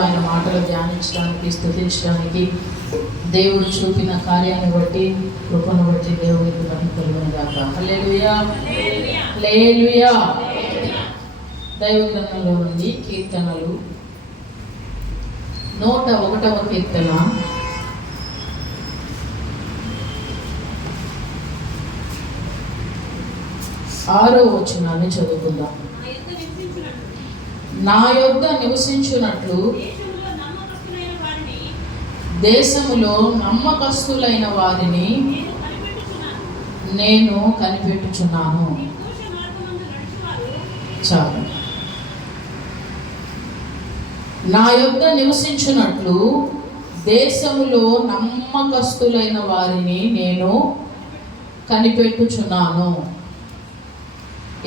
ఆయన మాటలు ధ్యానించడానికి, స్తుతించడానికి దేవుడు చూపిన కార్యాన్ని బట్టి, కృపను బట్టి దేవునికి కలుగునుగాక. హల్లెలూయా, హల్లెలూయా. దైవ గ్రంథంలో నుండి కీర్తనలు 101వ కీర్తన 6వ వచనాన్ని చదువుకుందాం. నా యొద్ద నివసించున్నట్లు దేశములో నమ్మకస్తులైన వారిని నేను కనిపెట్టుచున్నాను. చాలు. నా యొద్ద నివసించున్నట్లు దేశములో నమ్మకస్తులైన వారిని నేను కనిపెట్టుచున్నాను.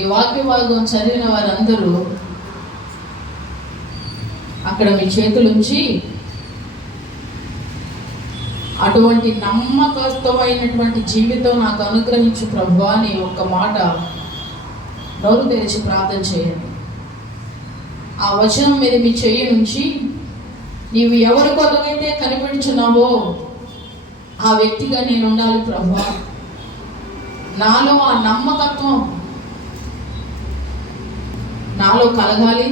ఈ వాక్య భాగం చదివిన వారందరూ అక్కడ మీ చేతులుంచి అటువంటి నమ్మకస్తుమైనటువంటి జీవితం నాకు అనుగ్రహించు ప్రభువా అని ఒక్క మాట నోరు తెరిచి ప్రార్థన చేయండి. ఆ వచనం మీద మీ చెయ్యి నుంచి నీవు ఎవరి కొరకైతే కనిపెడుచున్నావో ఆ వ్యక్తిగా నేను ఉండాలి ప్రభువా. నాలో ఆ నమ్మకత్వం నాలో కలగాలి.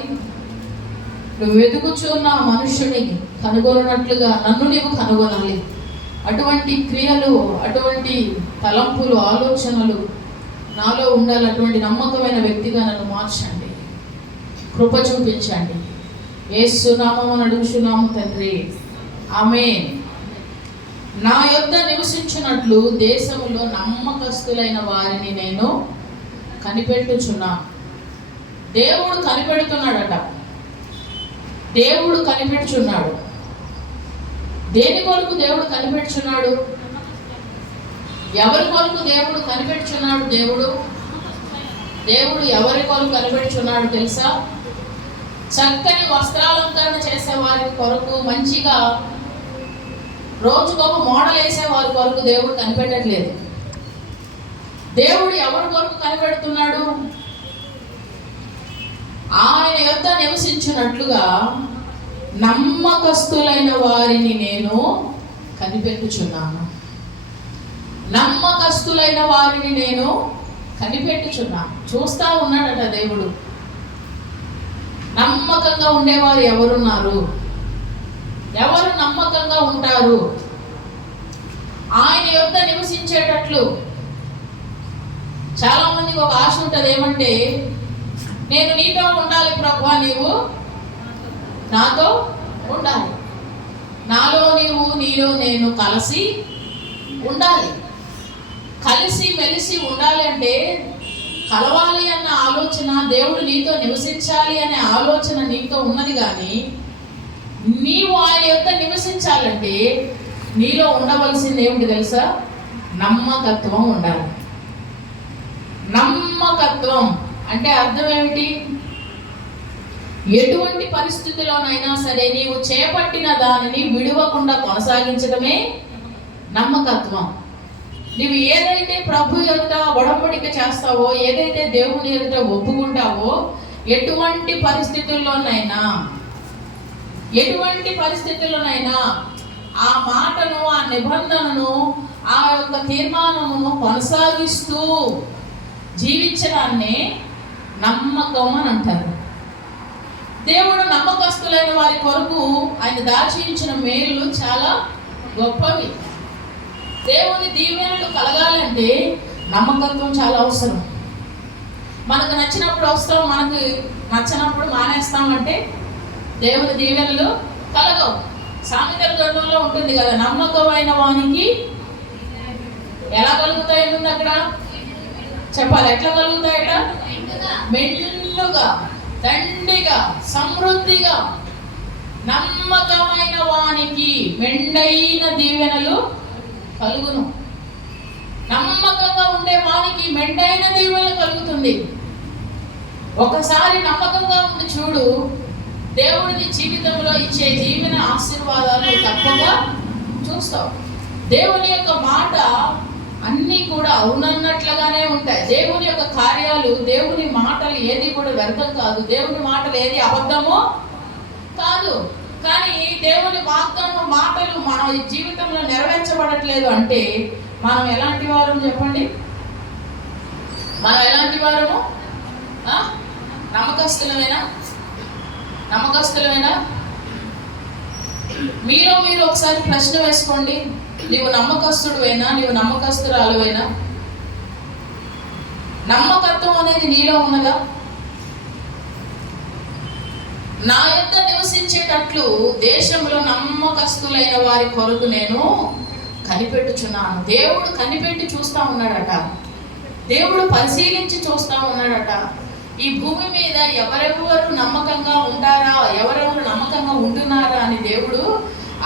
నువ్వు వెతుకుచున్న మనుష్యుని కనుగొనట్లుగా నన్ను నీవు కనుగొనాలి. అటువంటి క్రియలు, అటువంటి తలంపులు, ఆలోచనలు నాలో ఉండాలి. అటువంటి నమ్మకమైన వ్యక్తిగా నన్ను మార్చండి, కృప చూపించండి. యేసు నామమున అడుగుచున్నాము తండ్రి, ఆమేన్. నా యొద్ద నివసించున్నట్లు దేశములో నమ్మకస్తులైన వారిని నేను కనిపెట్టుచున్నాను. దేవుడు కనిపెడుతున్నాడట. దేవుడు కనిపెడుచున్నాడు. దేని కొరకు దేవుడు కనిపెడుచున్నాడు? ఎవరి కొరకు దేవుడు కనిపెడుచున్నాడు? దేవుడు ఎవరి కొరకు కనిపెడుచున్నాడు తెలుసా? చక్కని వస్త్రాలంకరణ చేసే వారి కొరకు, మంచిగా రోజుకొక మోడల్ వేసే వారి కొరకు దేవుడు కనిపెట్టట్లేదు. దేవుడు ఎవరి కొరకు కనిపెడుతున్నాడు? ఆయన యొద్ద నివసించినట్లుగా నమ్మకస్తులైన వారిని నేను కనిపెట్టుచున్నాను. నమ్మకస్తులైన వారిని నేను కనిపెట్టుచున్నాను. చూస్తా ఉన్నాడట దేవుడు. నమ్మకంగా ఉండేవారు ఎవరున్నారు? ఎవరు నమ్మకంగా ఉంటారు? ఆయన యొద్ద నివసించేటట్లు. చాలా మందికి ఒక ఆశ ఉంటుంది, ఏమంటే నేను నీతో ఉండాలి ప్రభువా, నీవు నాతో ఉండాలి. నాలో నీవు, నీలో నేను కలిసి ఉండాలి. కలిసి మెలిసి ఉండాలి అంటే కలవాలి అన్న ఆలోచన, దేవుడు నీతో నివసించాలి అనే ఆలోచన నీతో ఉన్నది. కానీ నీవు ఆయన యొక్క నివసించాలంటే నీలో ఉండవలసింది ఏమిటి తెలుసా? నమ్మకత్వం ఉండాలి. నమ్మకత్వం అంటే అర్థం ఏమిటి? ఎటువంటి పరిస్థితిలోనైనా సరే నీవు చేపట్టిన దానిని విడవకుండా కొనసాగించడమే నమ్మకత్వం. నీవు ఏదైతే ప్రభు ఎదుట ఒడంబడిక చేస్తావో, ఏదైతే దేవుని ఎదుట ఒప్పుకుంటావో, ఎటువంటి పరిస్థితుల్లోనైనా ఆ మాటను, ఆ నిబంధనను, ఆ యొక్క తీర్మానమును కొనసాగిస్తూ జీవించడాన్ని నమ్మకం అని అంటారు. దేవుడు నమ్మకస్తులైన వారి కొరకు ఆయన దాచించిన మేలు చాలా గొప్పవి. దేవుని దీవెనలు కలగాలంటే నమ్మకత్వం చాలా అవసరం. మనకు నచ్చినప్పుడు వస్తాం, మనకు నచ్చినప్పుడు మానేస్తామంటే దేవుని దీవెనలు కలగవు. సామెతల గ్రంథంలో ఉంటుంది కదా, నమ్మకమైన వానికి ఎలా కలుగుతాయి ఉంది అక్కడ చెప్పాలి. ఎట్లా కలుగుతాయట? మెండుగా, దండిగా, సమృద్ధిగా. నమ్మకమైన వానికి మెండైన దీవెనలు కలుగును. నమ్మకంగా ఉండే వానికి మెండైన దీవెనలు కలుగుతుంది. ఒకసారి నమ్మకంగా ఉండి చూడు, దేవుడి జీవితంలో ఇచ్చే దీవెన ఆశీర్వాదాలు తప్పక చూస్తావు. దేవుని యొక్క మాట అన్నీ కూడా అవునన్నట్లుగానే ఉంటాయి. దేవుని యొక్క కార్యాలు, దేవుని మాటలు ఏది కూడా వ్యర్థం కాదు. దేవుని మాటలు ఏది అబద్ధమో కాదు. కానీ దేవుని వాగ్దానం మాటలు మన జీవితంలో నెరవేర్చబడట్లేదు అంటే మనం ఎలాంటి వారు చెప్పండి? మనం ఎలాంటి వారము? నమ్మకస్తులమేనా? నమ్మకస్తులమేనా? మీలో మీరు ఒకసారి ప్రశ్న వేసుకోండి. నీవు నమ్మకస్తుడువేనా? నీవు నమ్మకస్తురాలువేనా? నమ్మకత్వం అనేది నీలో ఉన్నదా? నా యొక్క నివసించేటట్లు దేశంలో నమ్మకస్తులైన వారి కొరకు నేను కనిపెట్టుచున్నాను. దేవుడు కనిపెట్టి చూస్తా ఉన్నాడట. దేవుడు పరిశీలించి చూస్తా ఉన్నాడట. ఈ భూమి మీద ఎవరెవరు నమ్మకంగా ఉంటారా, ఎవరెవరు నమ్మకంగా ఉంటున్నారా అని దేవుడు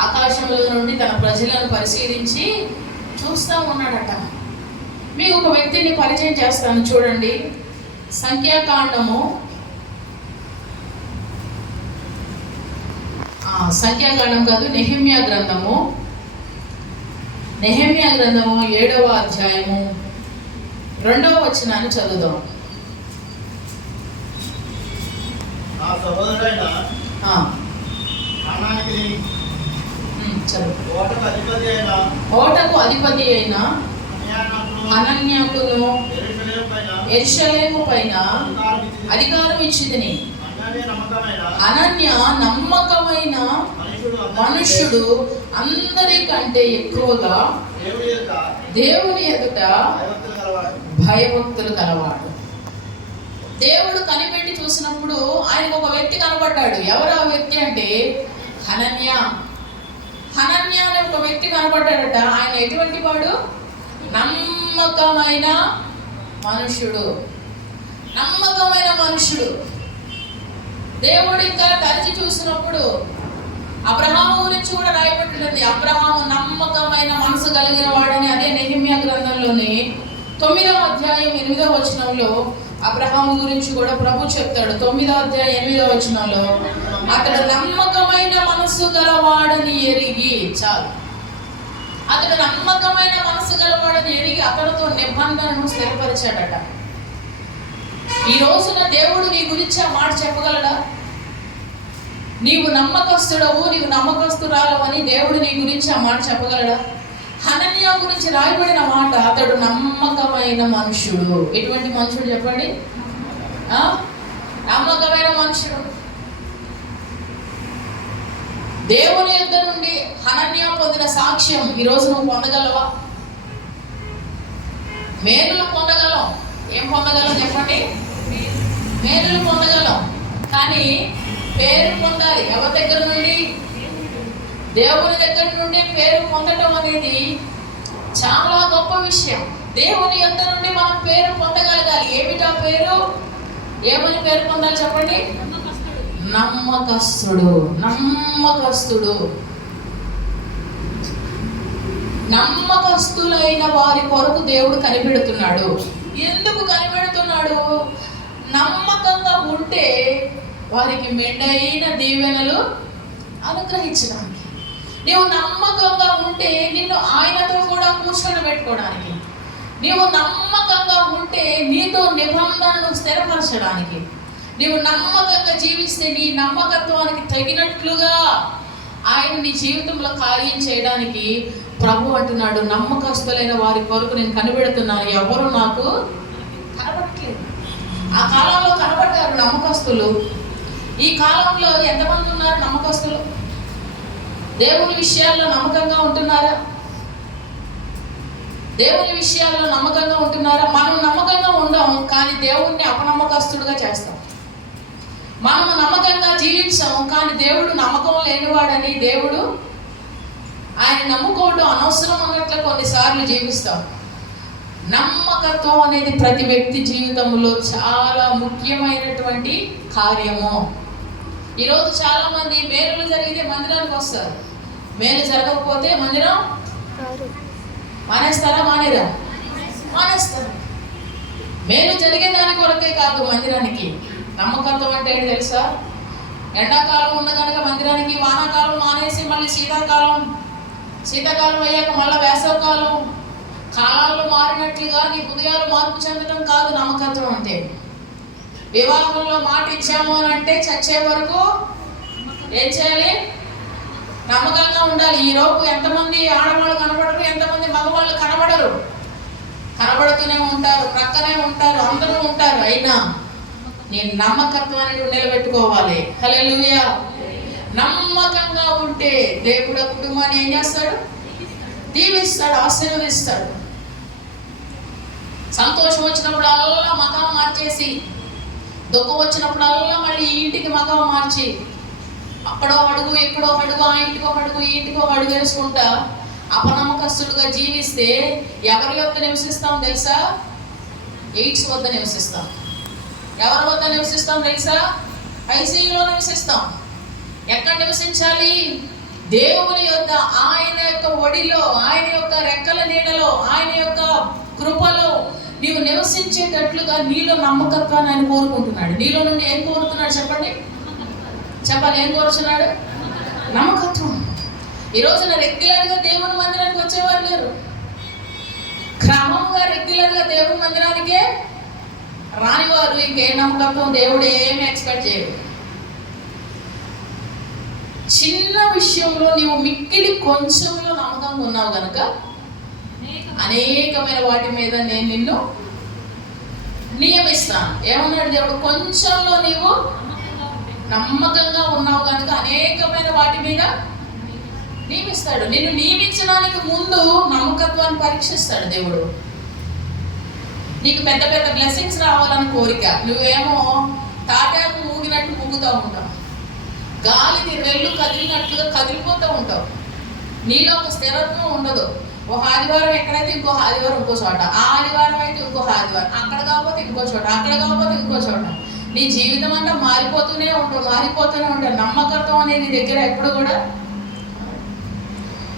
ఆకాశంలో నుండి తన ప్రజలను పరిశీలించి చూస్తా ఉన్నాడట. మీకు ఒక వ్యక్తిని పరిచయం చేస్తాను, చూడండి. సంఖ్యాకాండము కాదు, నెహెమ్యా గ్రంథము 7వ అధ్యాయము 2వ వచనాన్ని చదువుదాం. ఓటకు అధిపతి అయిన హనన్యాకును యెరూషలేము పైన అధికారం ఇచ్చితిని. అనన్య నమ్మకమైన మనుష్యుడు, అందరికంటే ఎక్కువగా దేవుని ఎదుట భయభక్తులు కలవాడు. దేవుడు కనిపెట్టి చూసినప్పుడు ఆయనకు ఒక వ్యక్తి కనబడ్డాడు. ఎవరు ఆ వ్యక్తి అంటే హనన్య అనే ఒక వ్యక్తి కనబడ్డాడట. ఆయన ఎటువంటి వాడు? నమ్మకమైన మనుష్యుడు. నమ్మకమైన మనుష్యుడు. దేవుడు ఇంకా తరచి చూసినప్పుడు అబ్రహాము గురించి కూడా రాయబడుతుంది. అబ్రహాము నమ్మకమైన మనసు కలిగిన వాడని. అదే నెహెమ్యా గ్రంథంలోని 9వ అధ్యాయం 8వ వచనంలో అబ్రహాము గురించి కూడా ప్రభు చెప్తాడు. 9వ అధ్యాయం 8వ వచనంలో అతడు నమ్మకమైన మనసు గలవాడని ఎరిగి, చాలు, అతడు నమ్మకమైన మనసు గలవాడని ఎరిగి అతనితో నిబంధనను స్థిరపరిచాడట. ఈ రోజున దేవుడు నీ గురించి ఆ మాట చెప్పగలడా? నీవు నమ్మకస్తుడవు, నీవు నమ్మకస్తురాలవని దేవుడు నీ గురించి ఆ మాట చెప్పగలడా? హనన్యా గురించి రాయబడిన మాట, అతడు నమ్మకమైన మనుషుడు. ఎటువంటి మనుషుడు చెప్పండి? నమ్మకమైన మనుషుడు. దేవుని యొద్ద నుండి హనన్యా పొందిన సాక్ష్యం ఈరోజు నువ్వు పొందగలవా? మేలులు పొందగలం. ఏం పొందగలం చెప్పండి? మేలులు పొందగలం. కానీ పేరు పొందాలి. ఎవరి దగ్గర నుండి? దేవుని దగ్గర నుండి పేరు పొందటం అనేది చాలా గొప్ప విషయం. దేవుని యొద్ద నుండి మనం పేరు పొందగలగాలి. ఏమిటా పేరు? ఏమని పేరు పొందాలి చెప్పండి? నమ్మకస్తుడు. నమ్మకస్తుడు. నమ్మకస్తులైన వారి కొరకు దేవుడు కనిపెడుతున్నాడు. ఎందుకు కనిపెడుతున్నాడు? నమ్మకంగా ఉంటే వారికి మెండైన దీవెనలు అనుగ్రహించడానికి. నీవు నమ్మకంగా ఉంటే నిన్ను ఆయనతో కూడా కూర్చొని పెట్టుకోవడానికి. నీవు నమ్మకంగా ఉంటే నీతో నిబంధనను స్థిరపరచడానికి. నీవు నమ్మకంగా జీవిస్తే నీ నమ్మకత్వానికి తగినట్లుగా ఆయన నీ జీవితంలో కార్యం చేయడానికి ప్రభు అంటున్నాడు, నమ్మకస్తులైన వారి కొరకు నేను కనిపెడుతున్నాను. ఎవరు నాకు కనబడట్లేదు. ఆ కాలంలో కనబడ్డారు నమ్మకస్తులు. ఈ కాలంలో ఎంతమంది ఉన్నారు నమ్మకస్తులు? దేవుని విషయాల్లో నమ్మకంగా ఉంటున్నారా? దేవుని విషయాల్లో నమ్మకంగా ఉంటున్నారా? మనం నమ్మకంగా ఉండం, కానీ దేవుణ్ణి అపనమ్మకస్తుడుగా చేస్తాం. మనము నమ్మకంగా జీవించాం, కానీ దేవుడు నమ్మకం లేనివాడని దేవుడు ఆయన నమ్ముకోవడం అనవసరం అన్నట్లు కొన్నిసార్లు జీవిస్తాం. నమ్మకత్వం అనేది ప్రతి వ్యక్తి జీవితంలో చాలా ముఖ్యమైనటువంటి కార్యము. ఈరోజు చాలా మంది మేలులు జరిగితే మందిరానికి వస్తారు, మేలు జరగకపోతే మందిరం మానేస్తారా? మానేస్తారు. మేలు జరిగే దాని కొరకే కాదు మందిరానికి. నమ్మకత్వం అంటే ఏంటి తెలుసా? ఎండాకాలం ఉన్న కనుక మందిరానికి, వానాకాలం మానేసి మళ్ళీ శీతాకాలం అయ్యాక మళ్ళీ వేసవకాలం, కాలాలు మారినట్లుగా నీ హృదయాలు మార్పు చెందడం కాదు నమ్మకత్వం అంటే. వివాహంలో మాట ఇచ్చాము అని అంటే చచ్చే వరకు ఏం చేయాలి? నమ్మకంగా ఉండాలి. ఈ రోజు ఎంతమంది ఆడవాళ్ళు కనబడరు, ఎంతమంది మగవాళ్ళు కనబడరు, కనబడుతూనే ఉంటారు, ప్రక్కనే ఉంటారు, అందరూ ఉంటారు. అయినా నేను నమ్మకత్వాన్ని నిలబెట్టుకోవాలి. హల్లెలూయా. నమ్మకంగా ఉంటే దేవుడు కుటుంబాన్ని ఏం చేస్తాడు? దీవిస్తాడు, ఆశీర్వదిస్తాడు. సంతోషం వచ్చినప్పుడు అల్లా మగం మార్చేసి, దుఃఖం వచ్చినప్పుడల్లా మళ్ళీ ఈ ఇంటికి మగం మార్చి, అక్కడో అడుగు ఇక్కడో అడుగు, ఆ ఇంటికో అడుగు ఈ ఇంటికో అడుగు వేసుకుంటా అపనమ్మకస్తుడుగా జీవిస్తే ఎవరి వద్ద నివసిస్తాం తెలుసా? ఎయిడ్స్ వద్ద నివసిస్తాం. ఎవరి వద్ద నివసిస్తాం తెలుసా? ఐసీయూలో నివసిస్తాం. ఎక్కడ నివసించాలి? దేవుని యొక్క, ఆయన యొక్క ఒడిలో, ఆయన యొక్క రెక్కల నీడలో, ఆయన యొక్క కృపలో నీవు నివసించేటట్లుగా నీలో నమ్మకత్వాన్ని ఆయన కోరుకుంటున్నాడు. నీలో నుండి ఏం కోరుతున్నాడు చెప్పండి? చెప్పాలి, ఏం కోరుచున్నాడు? నమ్మకత్వం. ఈ రోజున రెగ్యులర్గా దేవుని మందిరానికి వచ్చేవారు లేరు. క్రమంగా రెగ్యులర్గా దేవుని మందిరానికే రానివారు ఇంకేం నమ్మకత్వం? దేవుడు ఏమి ఎక్స్పెక్ట్ చేయడు. చిన్న విషయంలో నీవు మిక్కిలి కొంచెంలో నమ్మకంగా ఉన్నావు కనుక అనేకమైన వాటి మీద నేను నిన్ను నియమిస్తాను. ఏమన్నాడు దేవుడు? కొంచెంలో నీవు నమ్మకంగా ఉన్నావు కనుక అనేకమైన వాటి మీద నియమిస్తాడు. నిన్ను నియమించడానికి ముందు నమ్మకత్వాన్ని పరీక్షిస్తాడు దేవుడు. నీకు పెద్ద పెద్ద బ్లెస్సింగ్స్ రావాలని కోరిక, నువ్వేమో తాటాకు ఊగినట్టు ఊగుతూ ఉంటావు, గాలికి రెల్లు కదిలినట్లుగా కదిలిపోతూ ఉంటావు. నీలో ఒక స్థిరత్వం ఉండదు. ఒక ఆదివారం ఎక్కడైతే ఇంకో ఆదివారం ఇంకో చోట, ఆ ఆదివారం అయితే ఇంకో ఆదివారం, అక్కడ కాకపోతే ఇంకో చోట, అక్కడ కాకపోతే ఇంకో చోట. నీ జీవితం అంతా మారిపోతూనే ఉంటుంది. నమ్మకత్వం అనేది దగ్గర ఎప్పుడు కూడా.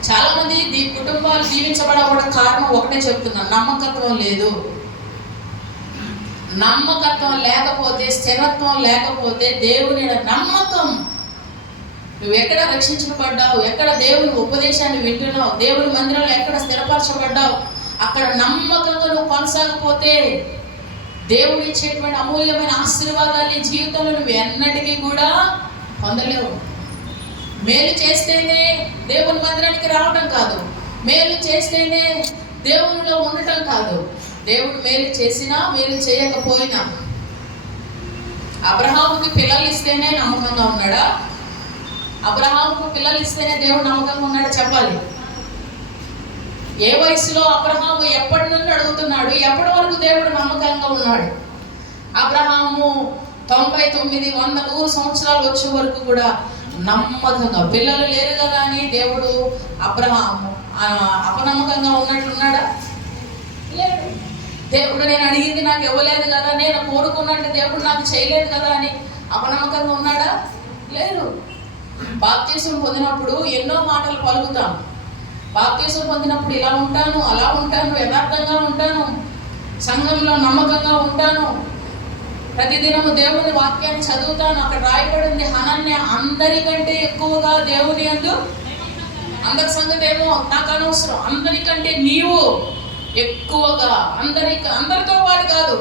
చాలా మంది కుటుంబాలు జీవించబడకూడదు కారణం ఒకటే చెప్తున్నాను, నమ్మకత్వం లేదు. నమ్మకత్వం లేకపోతే, స్థిరత్వం లేకపోతే, దేవుని నమ్మకం, నువ్వు ఎక్కడ రక్షించబడ్డావు, ఎక్కడ దేవుని ఉపదేశాన్ని వింటున్నావు, దేవుని మందిరంలో ఎక్కడ స్థిరపరచబడ్డావు, అక్కడ నమ్మకంగా నువ్వు కొనసాగపోతే దేవుడు ఇచ్చేటువంటి అమూల్యమైన ఆశీర్వాదాన్ని జీవితంలో నువ్వు ఎన్నటికీ కూడా పొందలేవు. మేలు చేస్తేనే దేవుని మందిరానికి రావటం కాదు, మేలు చేస్తేనే దేవునిలో ఉండటం కాదు. దేవుడు మేలు చేసినా మేలు చేయకపోయినా, అబ్రహాముకి పిల్లలు ఇస్తేనే నమ్మకంగా ఉన్నాడా? అబ్రహాముకు పిల్లలు ఇస్తేనే దేవుడు నమ్మకంగా ఉన్నాడా? చెప్పాలి. ఏ వయసులో అబ్రహాము ఎప్పటి నుండి అడుగుతున్నాడు, ఎప్పటి వరకు దేవుడు నమ్మకంగా ఉన్నాడు? అబ్రహాము 99, 100, 100 సంవత్సరాలు వచ్చే వరకు కూడా నమ్మకంగా, పిల్లలు లేరు కదా అని దేవుడు అబ్రహాము అపనమ్మకంగా ఉన్నట్లున్నాడా? లేడు. దేవుడు నేను అడిగింది నాకు ఇవ్వలేదు కదా, నేను కోరుకున్నట్టు దేవుడు నాకు చేయలేదు కదా అని అపనమ్మకంగా ఉన్నాడా? లేరు. బాప్తీసం పొందినప్పుడు ఎన్నో మాటలు పలుకుతాం. బాప్తీసం పొందినప్పుడు ఇలా ఉంటాను, అలా ఉంటాను, యథార్థంగా ఉంటాను, సంఘంలో నమ్మకంగా ఉంటాను, ప్రతిదినము దేవుని వాక్యాన్ని చదువుతాను. అక్కడ రాయబడింది, హనన్య అందరికంటే ఎక్కువగా దేవుని యందు, అందరి సంగతి ఏమో నాకు అనవసరం, అందరికంటే నీవు ఎక్కువగా, అందరితో వాడు కాదు.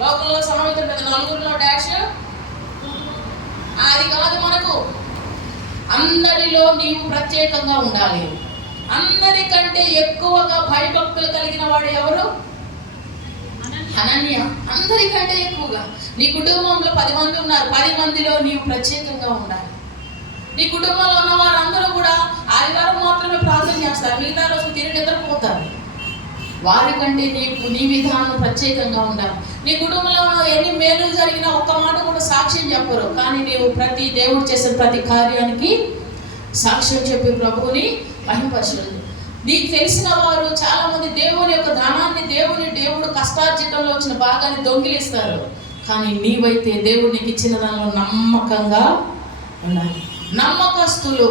లోకంలో సమవేతం కదా, నలుగురిలో డాష్, అది కాదు మనకు. అందరిలో నీవు ప్రత్యేకంగా ఉండాలి. అందరికంటే ఎక్కువగా భయభక్తులు కలిగిన వాడు ఎవరు? హనన్య. అందరికంటే ఎక్కువగా. నీ కుటుంబంలో 10 మంది ఉన్నారు, 10 మందిలో నీవు ప్రత్యేకంగా ఉండాలి. నీ కుటుంబంలో ఉన్న వారందరూ కూడా ఆదివారం మాత్రమే ప్రార్థన చేస్తారు, మిగతా రోజు తిరిగి నిద్రపోతారు. వారికంటే నీ విధానం ప్రత్యేకంగా ఉండాలి. నీ కుటుంబంలో ఎన్ని మేలు జరిగినా ఒక్క మాట కూడా సాక్ష్యం చెప్పరు, కానీ నీవు ప్రతి దేవుడు చేసిన ప్రతి కార్యానికి సాక్ష్యం చెప్పి ప్రభువుని మహిమపరచు. నీకు తెలిసిన వారు చాలా మంది దేవుని యొక్క ధనాన్ని, దేవుడు కష్టార్జితంలో వచ్చిన భాగాన్ని దొంగిలిస్తారు, కానీ నీవైతే దేవుడు నీకు ఇచ్చిన దానిలో నమ్మకంగా ఉండాలి. నమ్మకస్తులు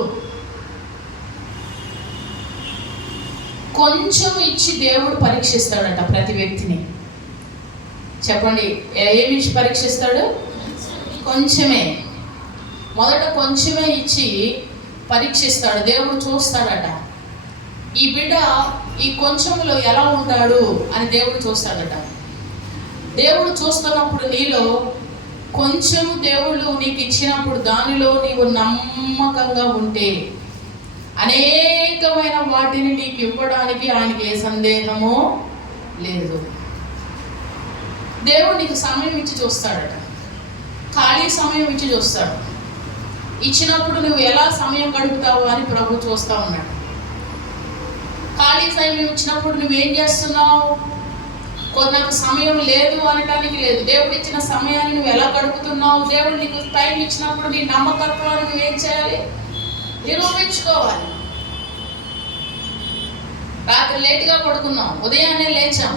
కొంచెం ఇచ్చి దేవుడు పరీక్షిస్తాడట ప్రతి వ్యక్తిని. చెప్పండి, ఏమి పరీక్షిస్తాడు? కొంచెమే. మొదట కొంచెమే ఇచ్చి పరీక్షిస్తాడు. దేవుడు చూస్తాడట, ఈ బిడ్డ ఈ కొంచెంలో ఎలా ఉంటాడు అని దేవుడు చూస్తాడట. దేవుడు చూస్తున్నప్పుడు నీలో కొంచెం దేవుడు నీకు ఇచ్చినప్పుడు దానిలో నీవు నమ్మకంగా ఉంటే అనేకమైన వాటిని నీకు ఇవ్వడానికి ఆయనకి ఏ సందేహము లేదు. దేవుడు నీకు సమయం ఇచ్చి చూస్తాడట, ఖాళీ సమయం ఇచ్చి చూస్తాడు. ఇచ్చినప్పుడు నువ్వు ఎలా సమయం గడుపుతావు అని ప్రభు చూస్తూ ఉన్నాడు. ఖాళీ సమయం ఇచ్చినప్పుడు నువ్వేం చేస్తున్నావు? నాకు సమయం లేదు అనటానికి లేదు. దేవుడు ఇచ్చిన సమయాన్ని నువ్వు ఎలా గడుపుతున్నావు? దేవుడు నీకు టైం ఇచ్చినప్పుడు నీ నమ్మకత్వాన్ని నువ్వేం చేయాలి? నిరూపించుకోవాలి. రాత్రి లేటుగా పడుకున్నాం, ఉదయాన్నే లేచాం,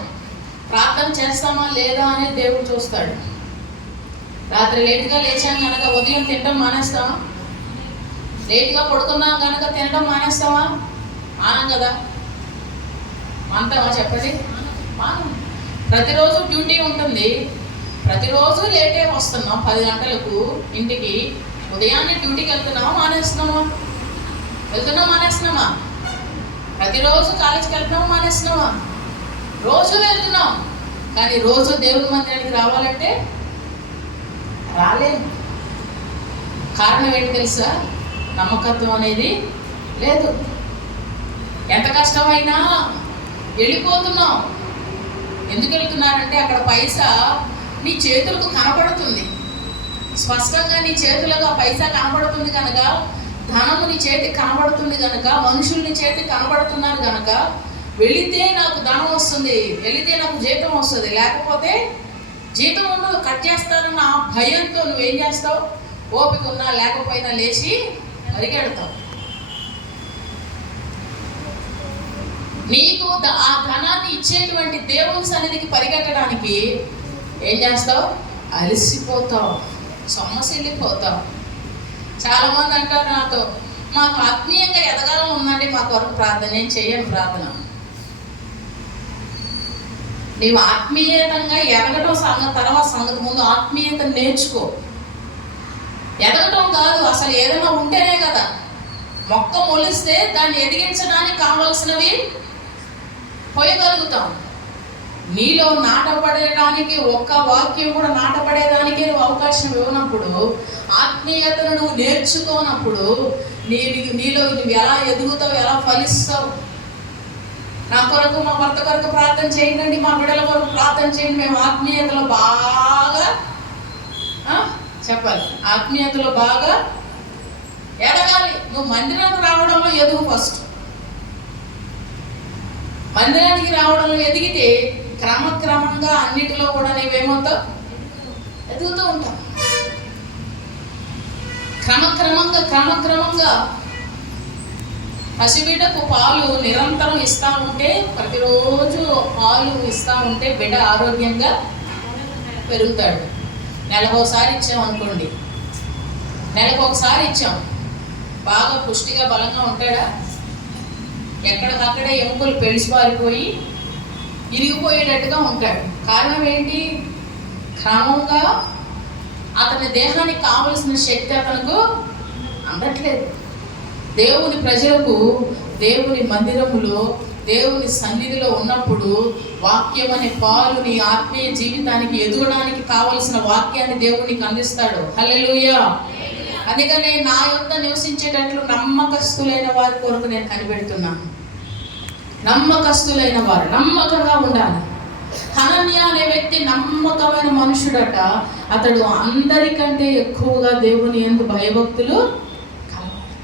ప్రార్థన చేస్తామా లేదా అనేది దేవుడు చూస్తాడు. రాత్రి లేటుగా లేచాం కనుక ఉదయం తినడం మానేస్తామా? లేటుగా పడుకున్నాం కనుక తినడం మానేస్తామా? మానం కదా, మానతామా చెప్పండి? మానం. ప్రతిరోజు డ్యూటీ ఉంటుంది, ప్రతిరోజు లేటే వస్తున్నాం 10 గంటలకు ఇంటికి. ఉదయాన్నే డ్యూటీకి వెళ్తున్నామా మానేస్తున్నామా? మానేస్తున్నామా? ప్రతిరోజు కాలేజీకి వెళ్తున్నామా మానేస్తున్నామా? రోజు వెళ్తున్నాం, కానీ రోజు దేవుని మందిరానికి రావాలంటే రాలేము. కారణం ఏంటి తెలుసా? నమ్మకత్వం అనేది లేదు. ఎంత కష్టమైనా వెళ్ళిపోతున్నాం. ఎందుకు వెళ్తున్నారంటే అక్కడ పైసా నీ చేతులకు కనపడుతుంది, స్పష్టంగా నీ చేతులకు ఆ పైసా కనపడుతుంది కనుక, ధనము నీ చేతికి కనబడుతుంది కనుక, మనుషులు నీ చేతికి కనబడుతున్నారు కనుక, వెళితే నాకు ధనం వస్తుంది, వెళితే నాకు జీతం వస్తుంది, లేకపోతే జీతం ఉండదు, కట్ చేస్తారన్న ఆ భయంతో నువ్వేం చేస్తావు? ఓపిక ఉన్నా లేకపోయినా లేచి పరిగెడతావు. నీకు ఆ ధనాన్ని ఇచ్చేటువంటి దేవుని సన్నిధికి పరిగెట్టడానికి ఏం చేస్తావు? అలసిపోతావు, సొమ్మసిల్లిపోతావు. చాలామంది అంటారు నాతో, మాకు ఆత్మీయంగా ఎదగాలని ఉందండి, మా కొరకు ప్రార్థన. నేను చెయ్యను ప్రార్థన. నీవు ఆత్మీయతంగా ఎదగటం తర్వాత సంగతి, ముందు ఆత్మీయత నేర్చుకో. ఎదగటం కాదు, అసలు ఏదైనా ఉంటేనే కదా. మొక్క మొలిస్తే దాన్ని ఎదిగించడానికి కావలసినవి పోయగలుగుతాం. నీలో నాటపడేయడానికి ఒక్క వాక్యం కూడా నాటపడేదానికి నువ్వు అవకాశం ఇవ్వనప్పుడు, ఆత్మీయతను నువ్వు నేర్చుకోనప్పుడు నీలో నువ్వు ఎలా ఎదుగుతావు, ఎలా ఫలిస్తావు? నా కొరకు, మా భర్త కొరకు ప్రార్థన చేయండి, మా బిడ్డల కొరకు ప్రార్థన చేయండి. మేము ఆత్మీయతలో బాగా చెప్పాలి, ఆత్మీయతలో బాగా ఎదగాలి. నువ్వు మందిరానికి రావడంలో ఎదుగు. ఫస్ట్ మందిరానికి రావడంలో ఎదిగితే క్రమక్రమంగా అన్నిటిలో కూడా నీవేమవుతావు? ఎదుగుతూ ఉంటావు. క్రమక్రమంగా పసిబిడ్డకు పాలు నిరంతరం ఇస్తూ ఉంటే, ప్రతిరోజు పాలు ఇస్తూ ఉంటే బిడ్డ ఆరోగ్యంగా పెరుగుతాడు. నెలకు ఒకసారి ఇచ్చాం అనుకోండి, నెలకు ఒకసారి ఇచ్చాం, బాగా పుష్టిగా బలంగా ఉంటాడా? ఎక్కడికక్కడే ఎముకలు పెడిసిపారిపోయి ఇరిగిపోయేటట్టుగా ఉంటాడు. కారణం ఏంటి? క్రమంగా అతని దేహానికి కావలసిన శక్తి అతనికి అందట్లేదు. దేవుని ప్రజలకు దేవుని మందిరములో, దేవుని సన్నిధిలో ఉన్నప్పుడు వాక్యం అనే పాలు నీ ఆత్మీయ జీవితానికి ఎదగడానికి కావలసిన వాక్యాన్ని దేవునికి అందిస్తాడు. హల్లెలూయా. అందుకనే నా యొద్ద నివసించేటట్లు నమ్మకస్తులైన వారి కొరకు నేను కనిపెడుతున్నాను. నమ్మకస్తులైన వారు నమ్మకంగా ఉండాలి. హనన్యా అనే వ్యక్తి నమ్మకమైన మనుషుడట. అతడు అందరికంటే ఎక్కువగా దేవుని యందు భయభక్తులు.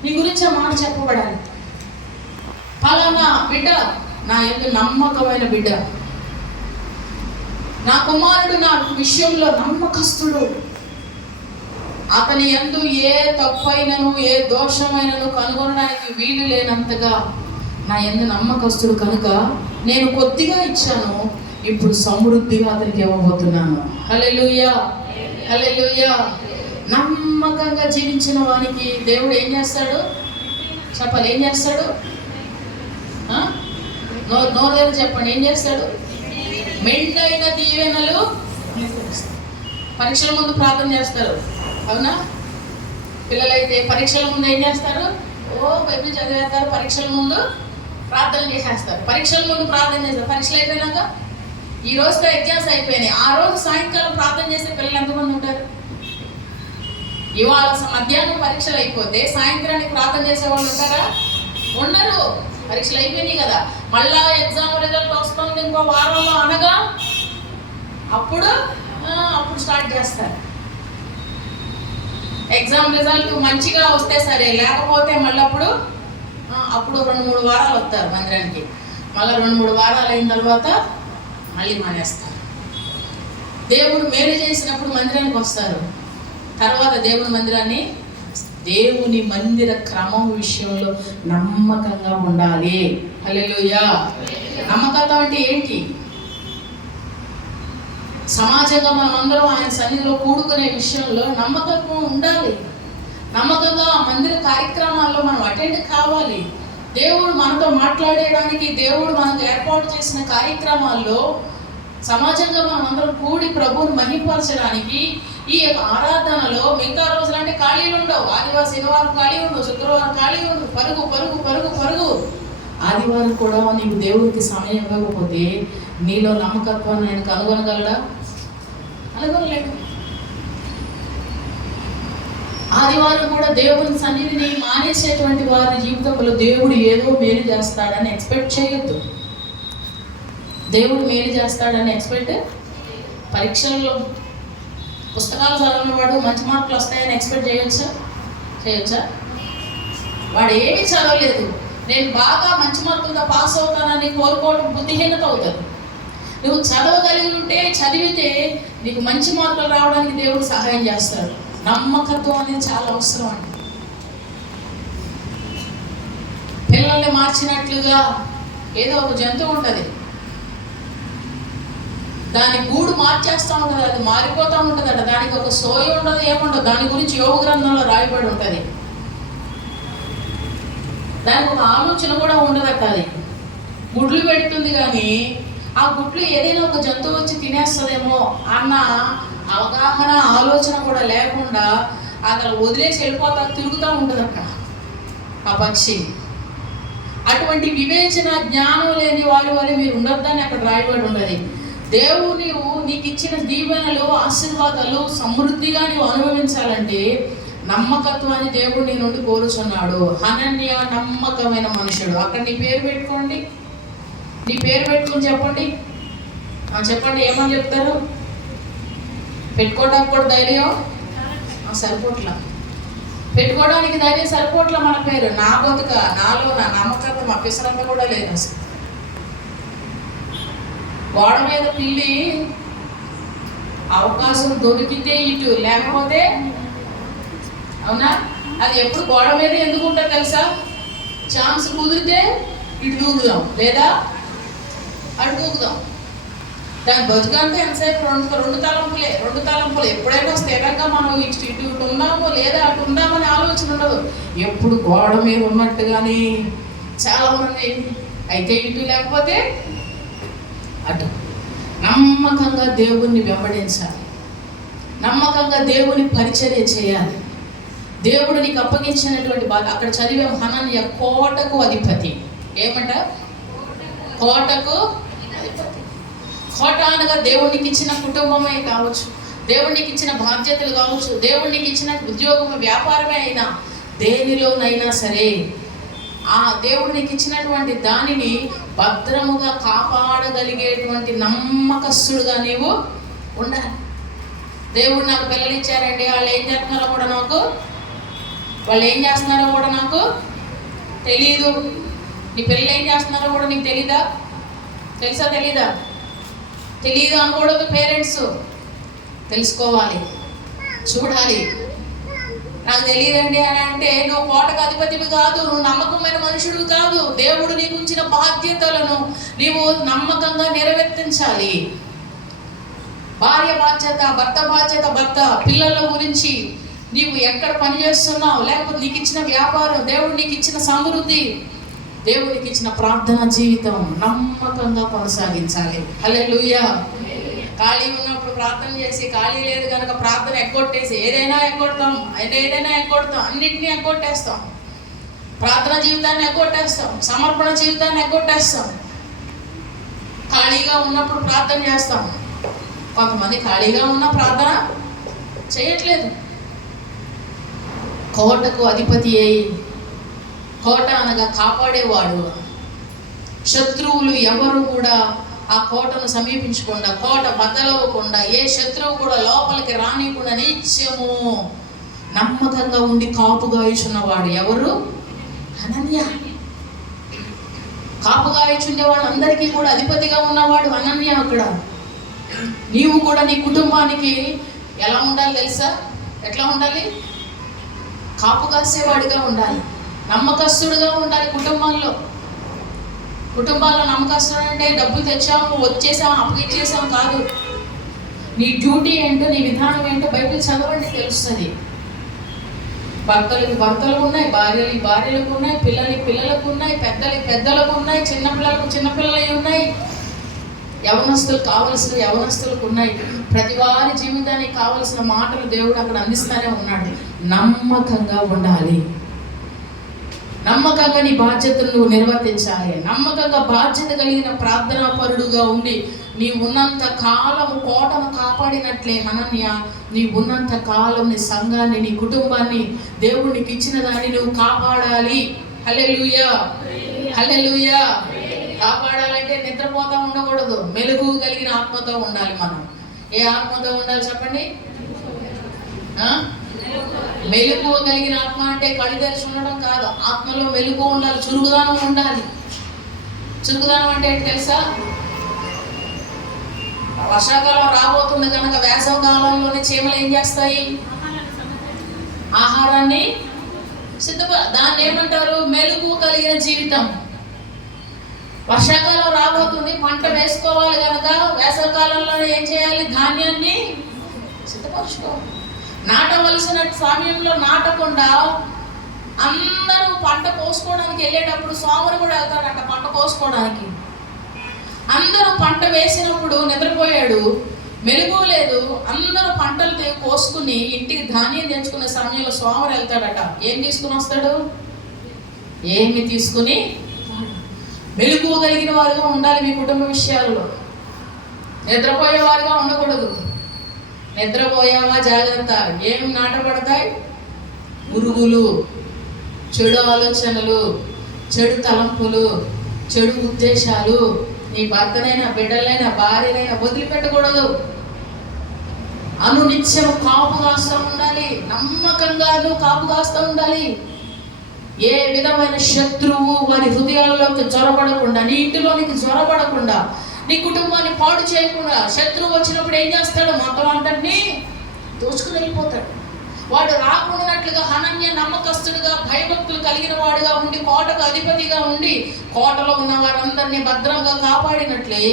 నీ గురించి ఆ మాట చెప్పబడాలి. ఫలానా బిడ్డ నా యందు నమ్మకమైన బిడ్డ, నా కుమారుడు నా విషయంలో నమ్మకస్తుడు, అతని యందు ఏ తప్పైనను ఏ దోషమైనను కనుగొనడానికి వీలు లేనంతగా నా యందు నమ్మకస్తుడు కనుక నేను కొద్దిగా ఇచ్చాను, ఇప్పుడు సమృద్ధిగా అతనికి ఇవ్వబోతున్నాను. హల్లెలూయా, హల్లెలూయా. నమ్మకంగా జీవించిన వానికి దేవుడు ఏం చేస్తాడు చెప్పాలి? ఏం చేస్తాడు? నోరు చెప్పండి. ఏం చేస్తాడు? మెండైన దీవెనలు. పరీక్షల ముందు ప్రార్థన చేస్తారు, అవునా? పిల్లలైతే పరీక్షల ముందు ఏం చేస్తారు? బైబిల్ చదివేస్తారు, పరీక్షల ముందు ప్రార్థన చేసేస్తారు. పరీక్షల ముందు ప్రార్థన చేస్తారు. పరీక్షలు అయిపోయినాక ఈ రోజుతో ఎగ్జామ్స్ అయిపోయినాయి, ఆ రోజు సాయంకాలం ప్రార్థన చేసే పిల్లలు ఎంతమంది ఉంటారు? ఇవాళ మధ్యాహ్నం పరీక్షలు అయిపోతే సాయంత్రానికి ప్రార్థన చేసే వాళ్ళు ఉంటారా? ఉండరు. పరీక్షలు అయిపోయినాయి కదా, మళ్ళా ఎగ్జామ్ రిజల్ట్ వస్తుంది ఇంకో వారంలో అనగా అప్పుడు స్టార్ట్ చేస్తారు. ఎగ్జామ్ రిజల్ట్ మంచిగా వస్తే సరే, లేకపోతే మళ్ళీ అప్పుడు 2-3 వారాలు వస్తారు మందిరానికి. మళ్ళీ 2-3 వారాలు అయిన తర్వాత మళ్ళీ మానేస్తారు. దేవుడు మేలు చేసినప్పుడు మందిరానికి వస్తారు, తర్వాత దేవుని మందిర క్రమం విషయంలో నమ్మకంగా ఉండాలి. హల్లెలూయా. నమ్మకత్వం అంటే ఏంటి? సమాజంగా మనం అందరం ఆయన సన్నిధిలో కూడుకునే విషయంలో నమ్మకత్వం ఉండాలి. నమ్మకంగా ఆ మందిర కార్యక్రమాల్లో మనం అటెండ్ కావాలి. దేవుడు మనతో మాట్లాడేయడానికి, దేవుడు మనకు ఏర్పాటు చేసిన కార్యక్రమాల్లో సమాజంగా మనం అందరం కూడి ప్రభువుని మహిమపరచడానికి ఈ ఆరాధనలో మిగతా రోజులంటే ఖాళీలు ఉండవు. ఆదివారం శనివారం ఖాళీ ఉండవు, శుక్రవారం ఖాళీ ఉండవు. పరుగు పరుగు పరుగు పరుగు. ఆదివారం కూడా నీకు దేవుడికి సమయం ఇవ్వకపోతే నీలో నమ్మకత్వాన్ని ఆయన కనుగొనగలడా? అనుకోలేడు. ఆదివారం కూడా దేవుని సన్నిధిని మానేసేటువంటి వారి జీవితంలో దేవుడు ఏదో మేలు చేస్తాడని ఎక్స్పెక్ట్ చేయొద్దు. దేవుడు మేలు చేస్తాడని పరీక్షల్లో పుస్తకాలు చదివిన వాడు మంచి మార్కులు వస్తాయని ఎక్స్పెక్ట్ చేయొచ్చా? వాడు ఏమీ చదవలేదు, నేను బాగా మంచి మార్కులతో పాస్ అవుతానని కోరుకోవడం బుద్ధిహీనత అవుతుంది. నువ్వు చదవగలిగి ఉంటే, చదివితే నీకు మంచి మార్కులు రావడానికి దేవుడు సహాయం చేస్తాడు. నమ్మకత్వం అనేది చాలా అవసరం అండి. పిల్లల్ని మార్చినట్లుగా ఏదో ఒక జంతువు ఉంటుంది, దాని గూడు మార్చేస్తూ ఉంటుంది, అది మారిపోతూ ఉంటుందట. దానికి ఒక సోయి ఉండదు, ఏముండదు. దాని గురించి యోగ గ్రంథంలో రాయబడి ఉంటుంది. దానికి ఒక ఆలోచన కూడా ఉండదట. అది గుడ్లు పెడుతుంది, కానీ ఆ గుడ్లు ఏదైనా ఒక జంతువు వచ్చి తినేస్తుందేమో అన్న అవగాహన, ఆలోచన కూడా లేకుండా అక్కడ వదిలేసి తిరుగుతూ ఉంటుంది అక్కడ ఆ పక్షి. అటువంటి వివేచన జ్ఞానం లేని వారి వల్ల మీరు ఉండొద్దని అక్కడ రాయబడి ఉన్నది. దేవుని నీకు ఇచ్చిన దీవెనలు, ఆశీర్వాదాలు సమృద్ధిగా నీవు అనుభవించాలంటే నమ్మకత్వాన్ని దేవుడు నీ నుండి కోరుచున్నాడు. హనన్య నమ్మకమైన మనుషుడు. అక్కడ నీ పేరు పెట్టుకోండి, నీ పేరు పెట్టుకుని చెప్పండి. ఏమని చెప్తారు? పెట్టుకోవడానికి కూడా ధైర్యం సరిపోట్ల, పెట్టుకోవడానికి ధైర్యం సరిపోట్ల. మన పేరు నా బతుక, నాలో నా నమ్మకత్వం అప్పిసరంగా కూడా లేదు అసలు. గోడ మీద పిల్లి అవకాశం దొరికితే ఇటు, లేకపోతే అవునా? అది ఎప్పుడు గోడ మీద ఎందుకు ఉంటుంది తెలుసా? ఛాన్స్ కుదిరితే ఇటు దూకుదాం, లేదా అటు దూకుదాం. దాని బతుకంటే ఎంతసేపు రెండు తలంపులే. ఎప్పుడైనా స్థిరంగా మనం ఇటు ఉందామో లేదా అటు ఉందామని ఆలోచన ఉండదు. ఎప్పుడు గోడ మీద ఉన్నట్టుగానే చాలామంది అయితే ఇటు, లేకపోతే అటు. నమ్మకంగా దేవుణ్ణి వెంబడించాలి, నమ్మకంగా దేవుని పరిచర్య చేయాలి. దేవుడు నీకు అప్పగించినటువంటి బాధ అక్కడ చదివే హనన్య కోటకు అధిపతి. ఏమంట? కోటకు అధిపతి. కోట అనగా దేవునికి ఇచ్చిన కుటుంబమే కావచ్చు, దేవునికి ఇచ్చిన బాధ్యతలు కావచ్చు, దేవునికి ఇచ్చిన ఉద్యోగం, వ్యాపారమే అయినా, దేనిలోనైనా సరే ఆ దేవుడికి ఇచ్చినటువంటి దానిని భద్రముగా కాపాడగలిగేటువంటి నమ్మకస్తుడుగా నీవు ఉండాలి. దేవుడు నాకు పిల్లలు ఇచ్చారండి, వాళ్ళు ఏం చేస్తున్నారో కూడా నాకు తెలీదు. నీ పిల్లలు ఏం చేస్తున్నారో కూడా నీకు తెలీదా? తెలీదా? తెలీదు అనకూడదు. పేరెంట్స్ తెలుసుకోవాలి, చూడాలి. నాకు తెలియదండి అని అంటే నువ్వు కోటకు అధిపతివి కాదు, నువ్వు నమ్మకమైన మనుషుడు కాదు. దేవుడు నీకు ఉంచిన బాధ్యతలను నీవు నమ్మకంగా నెరవేర్తించాలి. భార్య బాధ్యత, భర్త, పిల్లల గురించి నీవు ఎక్కడ పని చేస్తున్నావు, లేకపోతే నీకు ఇచ్చిన వ్యాపారం, దేవుడు నీకు ఇచ్చిన సమృద్ధి, దేవుడికి ఇచ్చిన ప్రార్థన జీవితం నమ్మకంగా కొనసాగించాలి. హల్లెలూయా. ఖాళీ ఉన్నప్పుడు ప్రార్థన చేసి, ఖాళీ లేదు కనుక ప్రార్థన ఎగ్గొట్టేసి ఏదైనా ఎగ్గొడతాం, అన్నింటినీ ఎగ్గొట్టేస్తాం. ప్రార్థన జీవితాన్ని ఎగ్గొట్టేస్తాం, సమర్పణ జీవితాన్ని ఎగ్గొట్టేస్తాం. ఖాళీగా ఉన్నప్పుడు ప్రార్థన చేస్తాం. కొంతమంది ఖాళీగా ఉన్న ప్రార్థన చేయట్లేదు. కోటకు అధిపతి అయి కోట అనగా కాపాడేవాడు. శత్రువులు ఎవరు కూడా ఆ కోటను సమీపించకుండా, కోట బద్దలవ్వకుండా, ఏ శత్రువు కూడా లోపలికి రానికుండా నిత్యము నమ్మకంగా ఉండి కాపుగా ఇచ్చున్నవాడు ఎవరు? హనన్య. కాపుగా ఇచ్చుండే వాళ్ళందరికీ కూడా అధిపతిగా ఉన్నవాడు హనన్య. అక్కడ నీవు కూడా నీ కుటుంబానికి ఎలా ఉండాలి తెలుసా? ఎట్లా ఉండాలి? కాపు కాసేవాడిగా ఉండాలి, నమ్మకస్తుడుగా ఉండాలి. కుటుంబాల్లో నమ్మకస్తుడు అంటే డబ్బులు తెచ్చాము, వచ్చేసాము, అప్పగిచ్చేసాము కాదు. నీ డ్యూటీ ఏంటో, నీ విధానం ఏంటో బైబిల్ చదవండి, తెలుస్తుంది. భర్తలకు ఉన్నాయి, భార్యలకు ఉన్నాయి, పిల్లలకు ఉన్నాయి, పెద్దలకు ఉన్నాయి, చిన్నపిల్లలకి ఉన్నాయి, యవనస్తులకు కావలసిన యవనస్తులకు ఉన్నాయి. ప్రతి వారి జీవితానికి కావలసిన మాటలు దేవుడు అక్కడ అందిస్తూనే ఉన్నాడు. నమ్మకంగా ఉండాలి, నమ్మకంగా నీ బాధ్యతను నువ్వు నిర్వర్తించాలి. నమ్మకంగా బాధ్యత కలిగిన ప్రార్థనా పరుడుగా ఉండి నీ ఉన్నంత కాలం కోటను కాపాడినట్లే హనన్య నీ ఉన్నంత కాలం నీ సంఘాన్ని, నీ కుటుంబాన్ని, దేవుడు నీకు ఇచ్చిన దాన్ని నువ్వు కాపాడాలి. హల్లెలూయా, హల్లెలూయా. కాపాడాలంటే నిద్రపోతా ఉండకూడదు, మెలుగు కలిగిన ఆత్మతో ఉండాలి. మనం ఏ ఆత్మతో ఉండాలి చెప్పండి? మెలుగు కలిగిన ఆత్మ అంటే కళ్ళు తెరిచి ఉండడం కాదు, ఆత్మలో మెలుగు ఉండాలి, చురుకుదనం ఉండాలి. చురుకుదనం అంటే ఏంటి తెలుసా? వర్షాకాలం రాబోతుంది కనుక వేసవి కాలంలోనే చీమలు ఏం చేస్తాయి? ఆహారాన్ని దాన్ని ఏమంటారు? మెలుగు కలిగిన జీవితం. వర్షాకాలం రాబోతుంది, పంట వేసుకోవాలి కనుక వేసవి కాలంలో ఏం చేయాలి? ధాన్యాన్ని సిద్ధపరచుకోవాలి. నాటవలసిన సమయంలో నాటకుండా అందరూ పంట కోసుకోవడానికి వెళ్ళేటప్పుడు సోమరు కూడా వెళ్తాడంట పంట కోసుకోవడానికి. అందరూ పంట వేసినప్పుడు నిద్రపోయాడు, మెలుగు లేదు. అందరూ పంటలు కోసుకుని ఇంటికి ధాన్యం తెచ్చుకునే సమయంలో సోమరు వెళ్తాడట. ఏం తీసుకుని వస్తాడు? ఏమి తీసుకుని? మెలుగు కలిగిన వారుగా ఉండాలి మీ కుటుంబ విషయాలలో. నిద్రపోయేవారుగా ఉండకూడదు. నిద్రపోయావా జాగ్రత్త. ఏమి నాటపడతాయి? పురుగులు, చెడు ఆలోచనలు, చెడు తలంపులు, చెడు ఉద్దేశాలు. నీ భర్తనైనా, బిడ్డలైనా, భార్యనైనా వదిలిపెట్టకూడదు. అనునిత్యం కాపు కాస్తూ ఉండాలి, నమ్మకంగా కాపు కాస్తూ ఉండాలి. ఏ విధమైన శత్రువు వారి హృదయాల్లోకి జ్వరపడకుండా, నీ ఇంటిలోనికి జ్వరపడకుండా, నీ కుటుంబాన్ని పాడు చేయకుండా. శత్రువు వచ్చినప్పుడు ఏం చేస్తాడు? మొత్తం అంతటినీ దోచుకుని వెళ్ళిపోతాడు. వాడు రాకుండానట్లుగా హనన్య నమ్మకస్తుడుగా, భయభక్తులు కలిగిన వాడుగా ఉండి, కోటకు అధిపతిగా ఉండి, కోటలో ఉన్న వారందరినీ భద్రంగా కాపాడినట్లే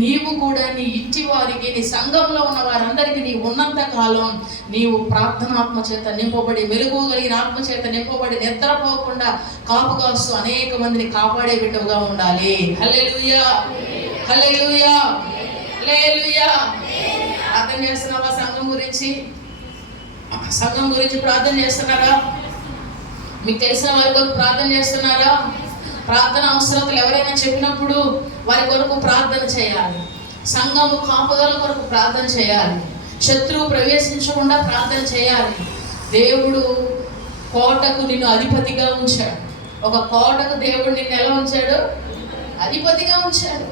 నీవు కూడా నీ ఇంటి వారికి, నీ సంఘంలో ఉన్న వారందరికీ నీ ఉన్నంత కాలం నీవు ప్రార్థనాత్మ చేత నింపబడి, వెలుగు కలిగిన ఆత్మ చేత నింపబడి, నిద్రపోకుండా కాపు కాస్తూ అనేక మందిని కాపాడే బిడ్డగా ఉండాలి. హల్లెలూయా, హల్లెలూయా, హల్లెలూయా. ప్రార్థన చేస్తున్నావా? సంఘం గురించి ప్రార్థన చేస్తున్నారా? మీకు తెలిసిన వారి కొరకు ప్రార్థన చేస్తున్నారా? ప్రార్థన అవసరతలు ఎవరైనా చెప్పినప్పుడు వారి కొరకు ప్రార్థన చేయాలి. సంఘము కాపుదల కొరకు ప్రార్థన చేయాలి. శత్రువు ప్రవేశించకుండా ప్రార్థన చేయాలి. దేవుడు కోటకు నిన్ను అధిపతిగా ఉంచాడు. ఒక కోటకు దేవుడు నిన్ను ఎలా ఉంచాడు? అధిపతిగా ఉంచాడు.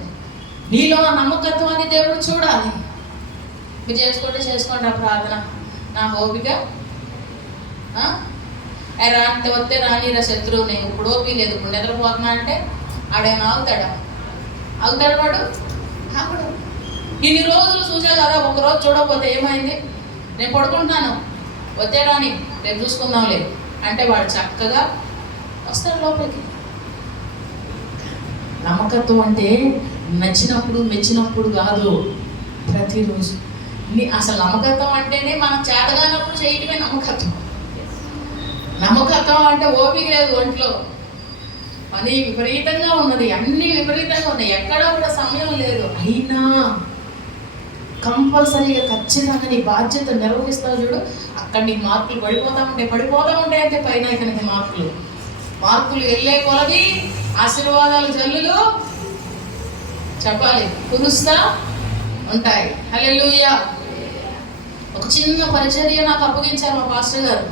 నీలో ఆ నమ్మకత్వాన్ని దేవుడు చూడాలి. మీరు చేసుకోండి ఆ ప్రార్థన. నా ఓపిక రాంటే వస్తే రానిరా శత్రువు. నేను ఇప్పుడు ఓపిక లేదు, ఇప్పుడు నిద్రపోతున్నా అంటే ఆడేమో ఆగుతాడు వాడు ఆగడు. ఇన్ని రోజులు చూసా కదా, ఒకరోజు చూడకపోతే ఏమైంది? నేను పడుకుంటున్నాను, వస్తే రాని, రేపు చూసుకుందాంలే అంటే వాడు చక్కగా వస్తాడు లోపలికి. నమ్మకత్వం అంటే నచ్చినప్పుడు మెచ్చినప్పుడు కాదు, ప్రతిరోజు. అసలు నమ్మకత్వం అంటేనే మనం చేతగానప్పుడు చేయటమే నమ్మకత్వం. నమ్మకత్వం అంటే ఓపిక లేదు, ఒంట్లో పని విపరీతంగా ఉన్నది, అన్నీ విపరీతంగా ఉన్నాయి, ఎక్కడా కూడా సమయం లేదు. అయినా కంపల్సరీగా ఖచ్చితంగా నీ బాధ్యత నిర్వహిస్తావు చూడు. అక్కడ నీ మార్కులు పడిపోతూ ఉంటాయి అంటే పైన ఇక మార్కులు వెళ్ళే కొలది ఆశీర్వాదాలు జల్లులు చెప్పాలి కురుస్తా ఉంటాయి. హల్లెలూయా. ఒక చిన్న పరిచర్య నాకు అప్పగించారు మా పాస్టర్ గారు.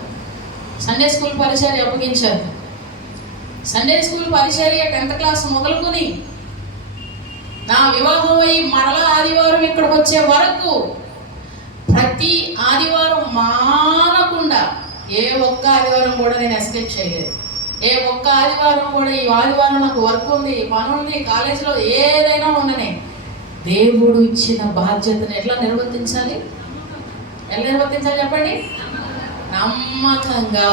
సండే స్కూల్ పరిచర్య అప్పగించారు. సండే స్కూల్ పరిచర్య 10th క్లాస్ మొదలుకొని నా వివాహం అయ్యి మరలా ఆదివారం ఇక్కడికి వచ్చే వరకు ప్రతి ఆదివారం మానకుండా ఏ ఒక్క ఆదివారం కూడా నేను ఎస్కేప్ చేయలేదు. ఏ ఒక్క ఆదివారం కూడా ఈ ఆదివారం నాకు వర్క్ ఉంది, పని ఉంది, కాలేజీలో ఏదైనా ఉండనే దేవుడు ఇచ్చిన బాధ్యతను ఎట్లా నిర్వర్తించాలి? ఎలా నిర్వర్తించాలి చెప్పండి? నమ్మకంగా.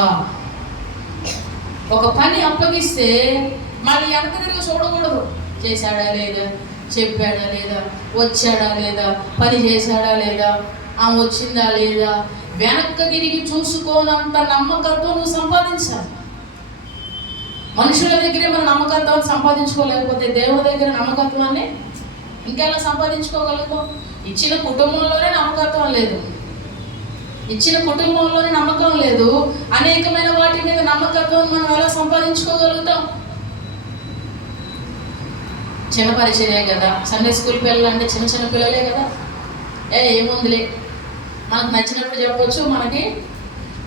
ఒక పని అప్పగిస్తే మళ్ళీ వెనక తిరిగి చూడకూడదు. చేశాడా లేదా, చెప్పాడా లేదా, వచ్చాడా లేదా, పని చేశాడా లేదా, ఆమె వచ్చిందా లేదా, వెనక్కి తిరిగి చూసుకోనంత నమ్మకత్వం నువ్వు సంపాదించాలి. మనుషుల దగ్గరే మన నమ్మకత్వాన్ని సంపాదించుకోలేకపోతే దేవుడి దగ్గర నమ్మకత్వాన్ని ఇంకెలా సంపాదించుకోగలుగుతాం? ఇచ్చిన కుటుంబంలోనే నమ్మకత్వం లేదు, ఇచ్చిన కుటుంబంలోనే నమ్మకం లేదు, అనేకమైన వాటి మీద నమ్మకత్వం మనం ఎలా సంపాదించుకోగలుగుతాం? చిన్న పరిచర్యే కదా, సండే స్కూల్ పిల్లలు అంటే చిన్న చిన్న పిల్లలే కదా, ఏముందిలే మనకు నచ్చినప్పుడు చెప్పొచ్చు, మనకి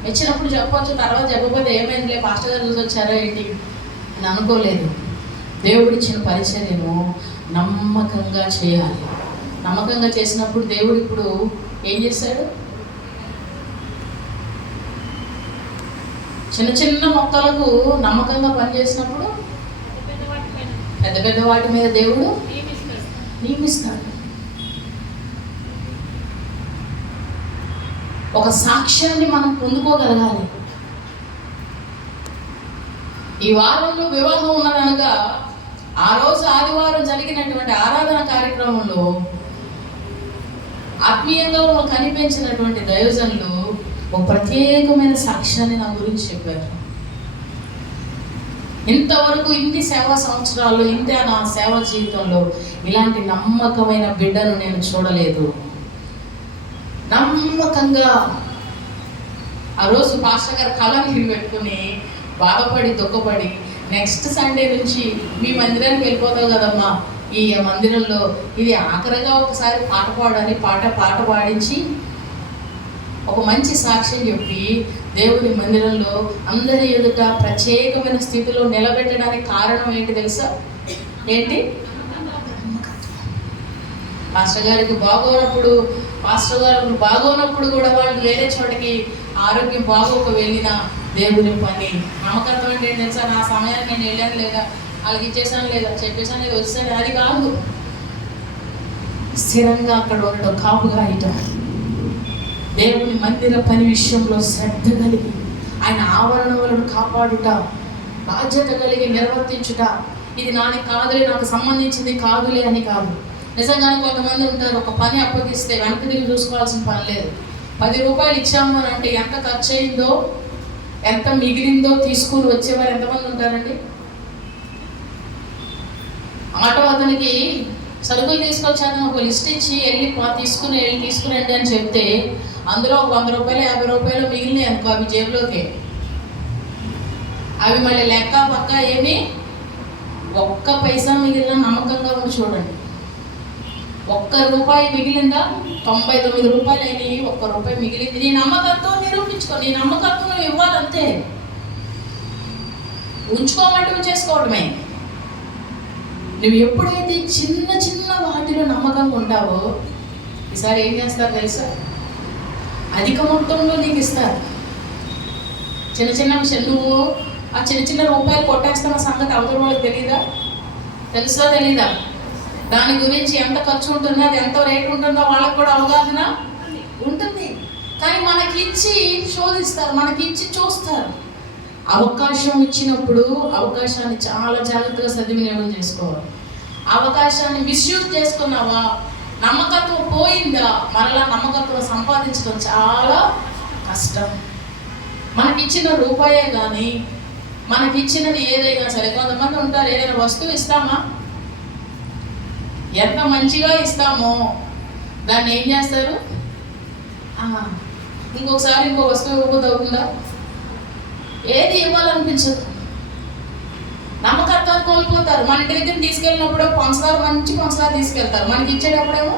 నచ్చినప్పుడు చెప్పొచ్చు, తర్వాత చెప్పకపోతే ఏమైందిలే పాస్టర్ గారు చూసి వచ్చారా ఏంటి అని అనుకోలేదు. దేవుడిచ్చిన పరిచర్యను నమ్మకంగా చేయాలి. నమ్మకంగా చేసినప్పుడు దేవుడు ఇప్పుడు ఏం చేశాడు? చిన్న చిన్న మొక్కలకు నమ్మకంగా పనిచేసినప్పుడు పెద్ద పెద్ద వాటి మీద దేవుడు నియమిస్తాడు. ఒక సాక్ష్యాన్ని మనం పొందుకోగలగాలి. ఈ వారంలో వివాహం ఉన్నదనగా ఆ రోజు ఆదివారం జరిగినటువంటి ఆరాధన కార్యక్రమంలో ఆత్మీయంగా కనిపించినటువంటి దైవజనులు ఒక ప్రత్యేకమైన సాక్ష్యాన్ని నా గురించి చెప్పారు. ఇంతవరకు ఇన్ని సేవా సంవత్సరాలు, ఇంత నా సేవా జీవితంలో ఇలాంటి నమ్మకమైన బిడ్డను నేను చూడలేదు. నమ్మకంగా ఆ రోజు పాస్టర్ గారు కళ్ళనీళ్ళు పెట్టుకుని బాధపడి దుఃఖపడి నెక్స్ట్ సండే నుంచి మీ మందిరానికి వెళ్ళిపోతావు కదమ్మా, ఈ మందిరంలో ఇది ఆఖరిగా ఒకసారి పాట పాడించి ఒక మంచి సాక్ష్యం చెప్పి దేవుని మందిరంలో అందరి ఎదుట ప్రత్యేకమైన స్థితిలో నిలబెట్టడానికి కారణం ఏంటి తెలుసా? ఏంటి? పాస్టర్ గారికి బాగోనప్పుడు కూడా వాళ్ళు వేరే చోటకి ఆరోగ్యం బాగోక వెళ్ళిన దేవుని పని నమ్మకత్వం అంటే ఏంటి తెలుసా? నా సమయాన్ని నేను వెళ్ళాను లేదా, వాళ్ళకి ఇచ్చేసాను లేదా, చెప్పేసాను లేదా, వచ్చేసాను, అది కాదు. స్థిరంగా అక్కడ ఉండడం, కాపుగా ఇయటం, దేవుని మందిర పని విషయంలో శ్రద్ధ కలిగి ఆయన ఆవరణలను కాపాడుట, బాధ్యత కలిగి నిర్వర్తించుట. ఇది నాది కాదులే, నాకు సంబంధించింది కాదులే అని కాదు. నిజంగానే కొంతమంది ఉంటారు, ఒక పని అప్పగిస్తే వెనక తిరిగి చూసుకోవాల్సిన పని లేదు. 10 రూపాయలు ఇచ్చాము అని అంటే ఎంత ఖర్చు అయిందో, ఎంత మిగిలిందో తీసుకుని వచ్చేవారు ఎంతమంది ఉంటారండి? ఆటో అతనికి సరుకులు తీసుకొచ్చాక ఒక లిస్ట్ ఇచ్చి వెళ్ళి తీసుకురండి అని చెప్తే అందులో 100 రూపాయలు 50 రూపాయలు మిగిలినాయి అనుకో, అవి జేబులోకి, అవి మళ్ళీ లెక్క పక్క ఏమి ఒక్క పైసా మిగిలిన నమ్మకంగా ఉండి చూడండి. 1 రూపాయి మిగిలిందా? 99 రూపాయలు అయినాయి, 1 రూపాయి మిగిలింది. నీ నమ్మకత్వం నిరూపించుకో, నీ నమ్మకత్వం నువ్వు ఇవ్వాలంతే. ఉంచుకోమంటే చేసుకోవడమే. నువ్వు ఎప్పుడైతే చిన్న చిన్న వాటిలో నమ్మకంగా ఉంటావో ఈసారి ఏం చేస్తారు తెలుసా? అధిక మొత్తంలో నీకు ఇస్తారు. చిన్న చిన్న విషయం, నువ్వు ఆ చిన్న చిన్న రూపాయలు కొట్టేస్తున్న సంగతి అవతల వాళ్ళకి తెలుసా తెలీదా? దాని గురించి ఎంత ఖర్చు ఉంటుందో, అది ఎంత రేటు ఉంటుందో వాళ్ళకి కూడా అవగాహన ఉంటుంది. కానీ మనకి ఇచ్చి శోధిస్తారు, మనకి ఇచ్చి చూస్తారు. అవకాశం ఇచ్చినప్పుడు అవకాశాన్ని చాలా జాగ్రత్తగా సద్వినియోగం చేసుకోవాలి. అవకాశాన్ని మిస్యూజ్ చేసుకున్నావా, నమ్మకత్వం పోయిందా, మరలా నమ్మకత్వం సంపాదించడం చాలా కష్టం. మనకిచ్చిన రూపాయే కానీ, మనకిచ్చినది ఏదైనా సరే, కొంతమంది ఉంటారు ఏదైనా వస్తువు ఇస్తామా, ఎంత మంచిగా ఇస్తామో దాన్ని ఏం చేస్తారు, ఇంకొకసారి ఇంకో వస్తువు ఇవ్వబోదు అవుతుందా? ఏది ఇవ్వాలనిపించదు, నమ్మకత్వాన్ని కోల్పోతారు. మన ఇంటి దగ్గర తీసుకెళ్ళినప్పుడు మంచి పంచదార తీసుకెళ్తారు, మనకి ఇచ్చేటప్పుడేమో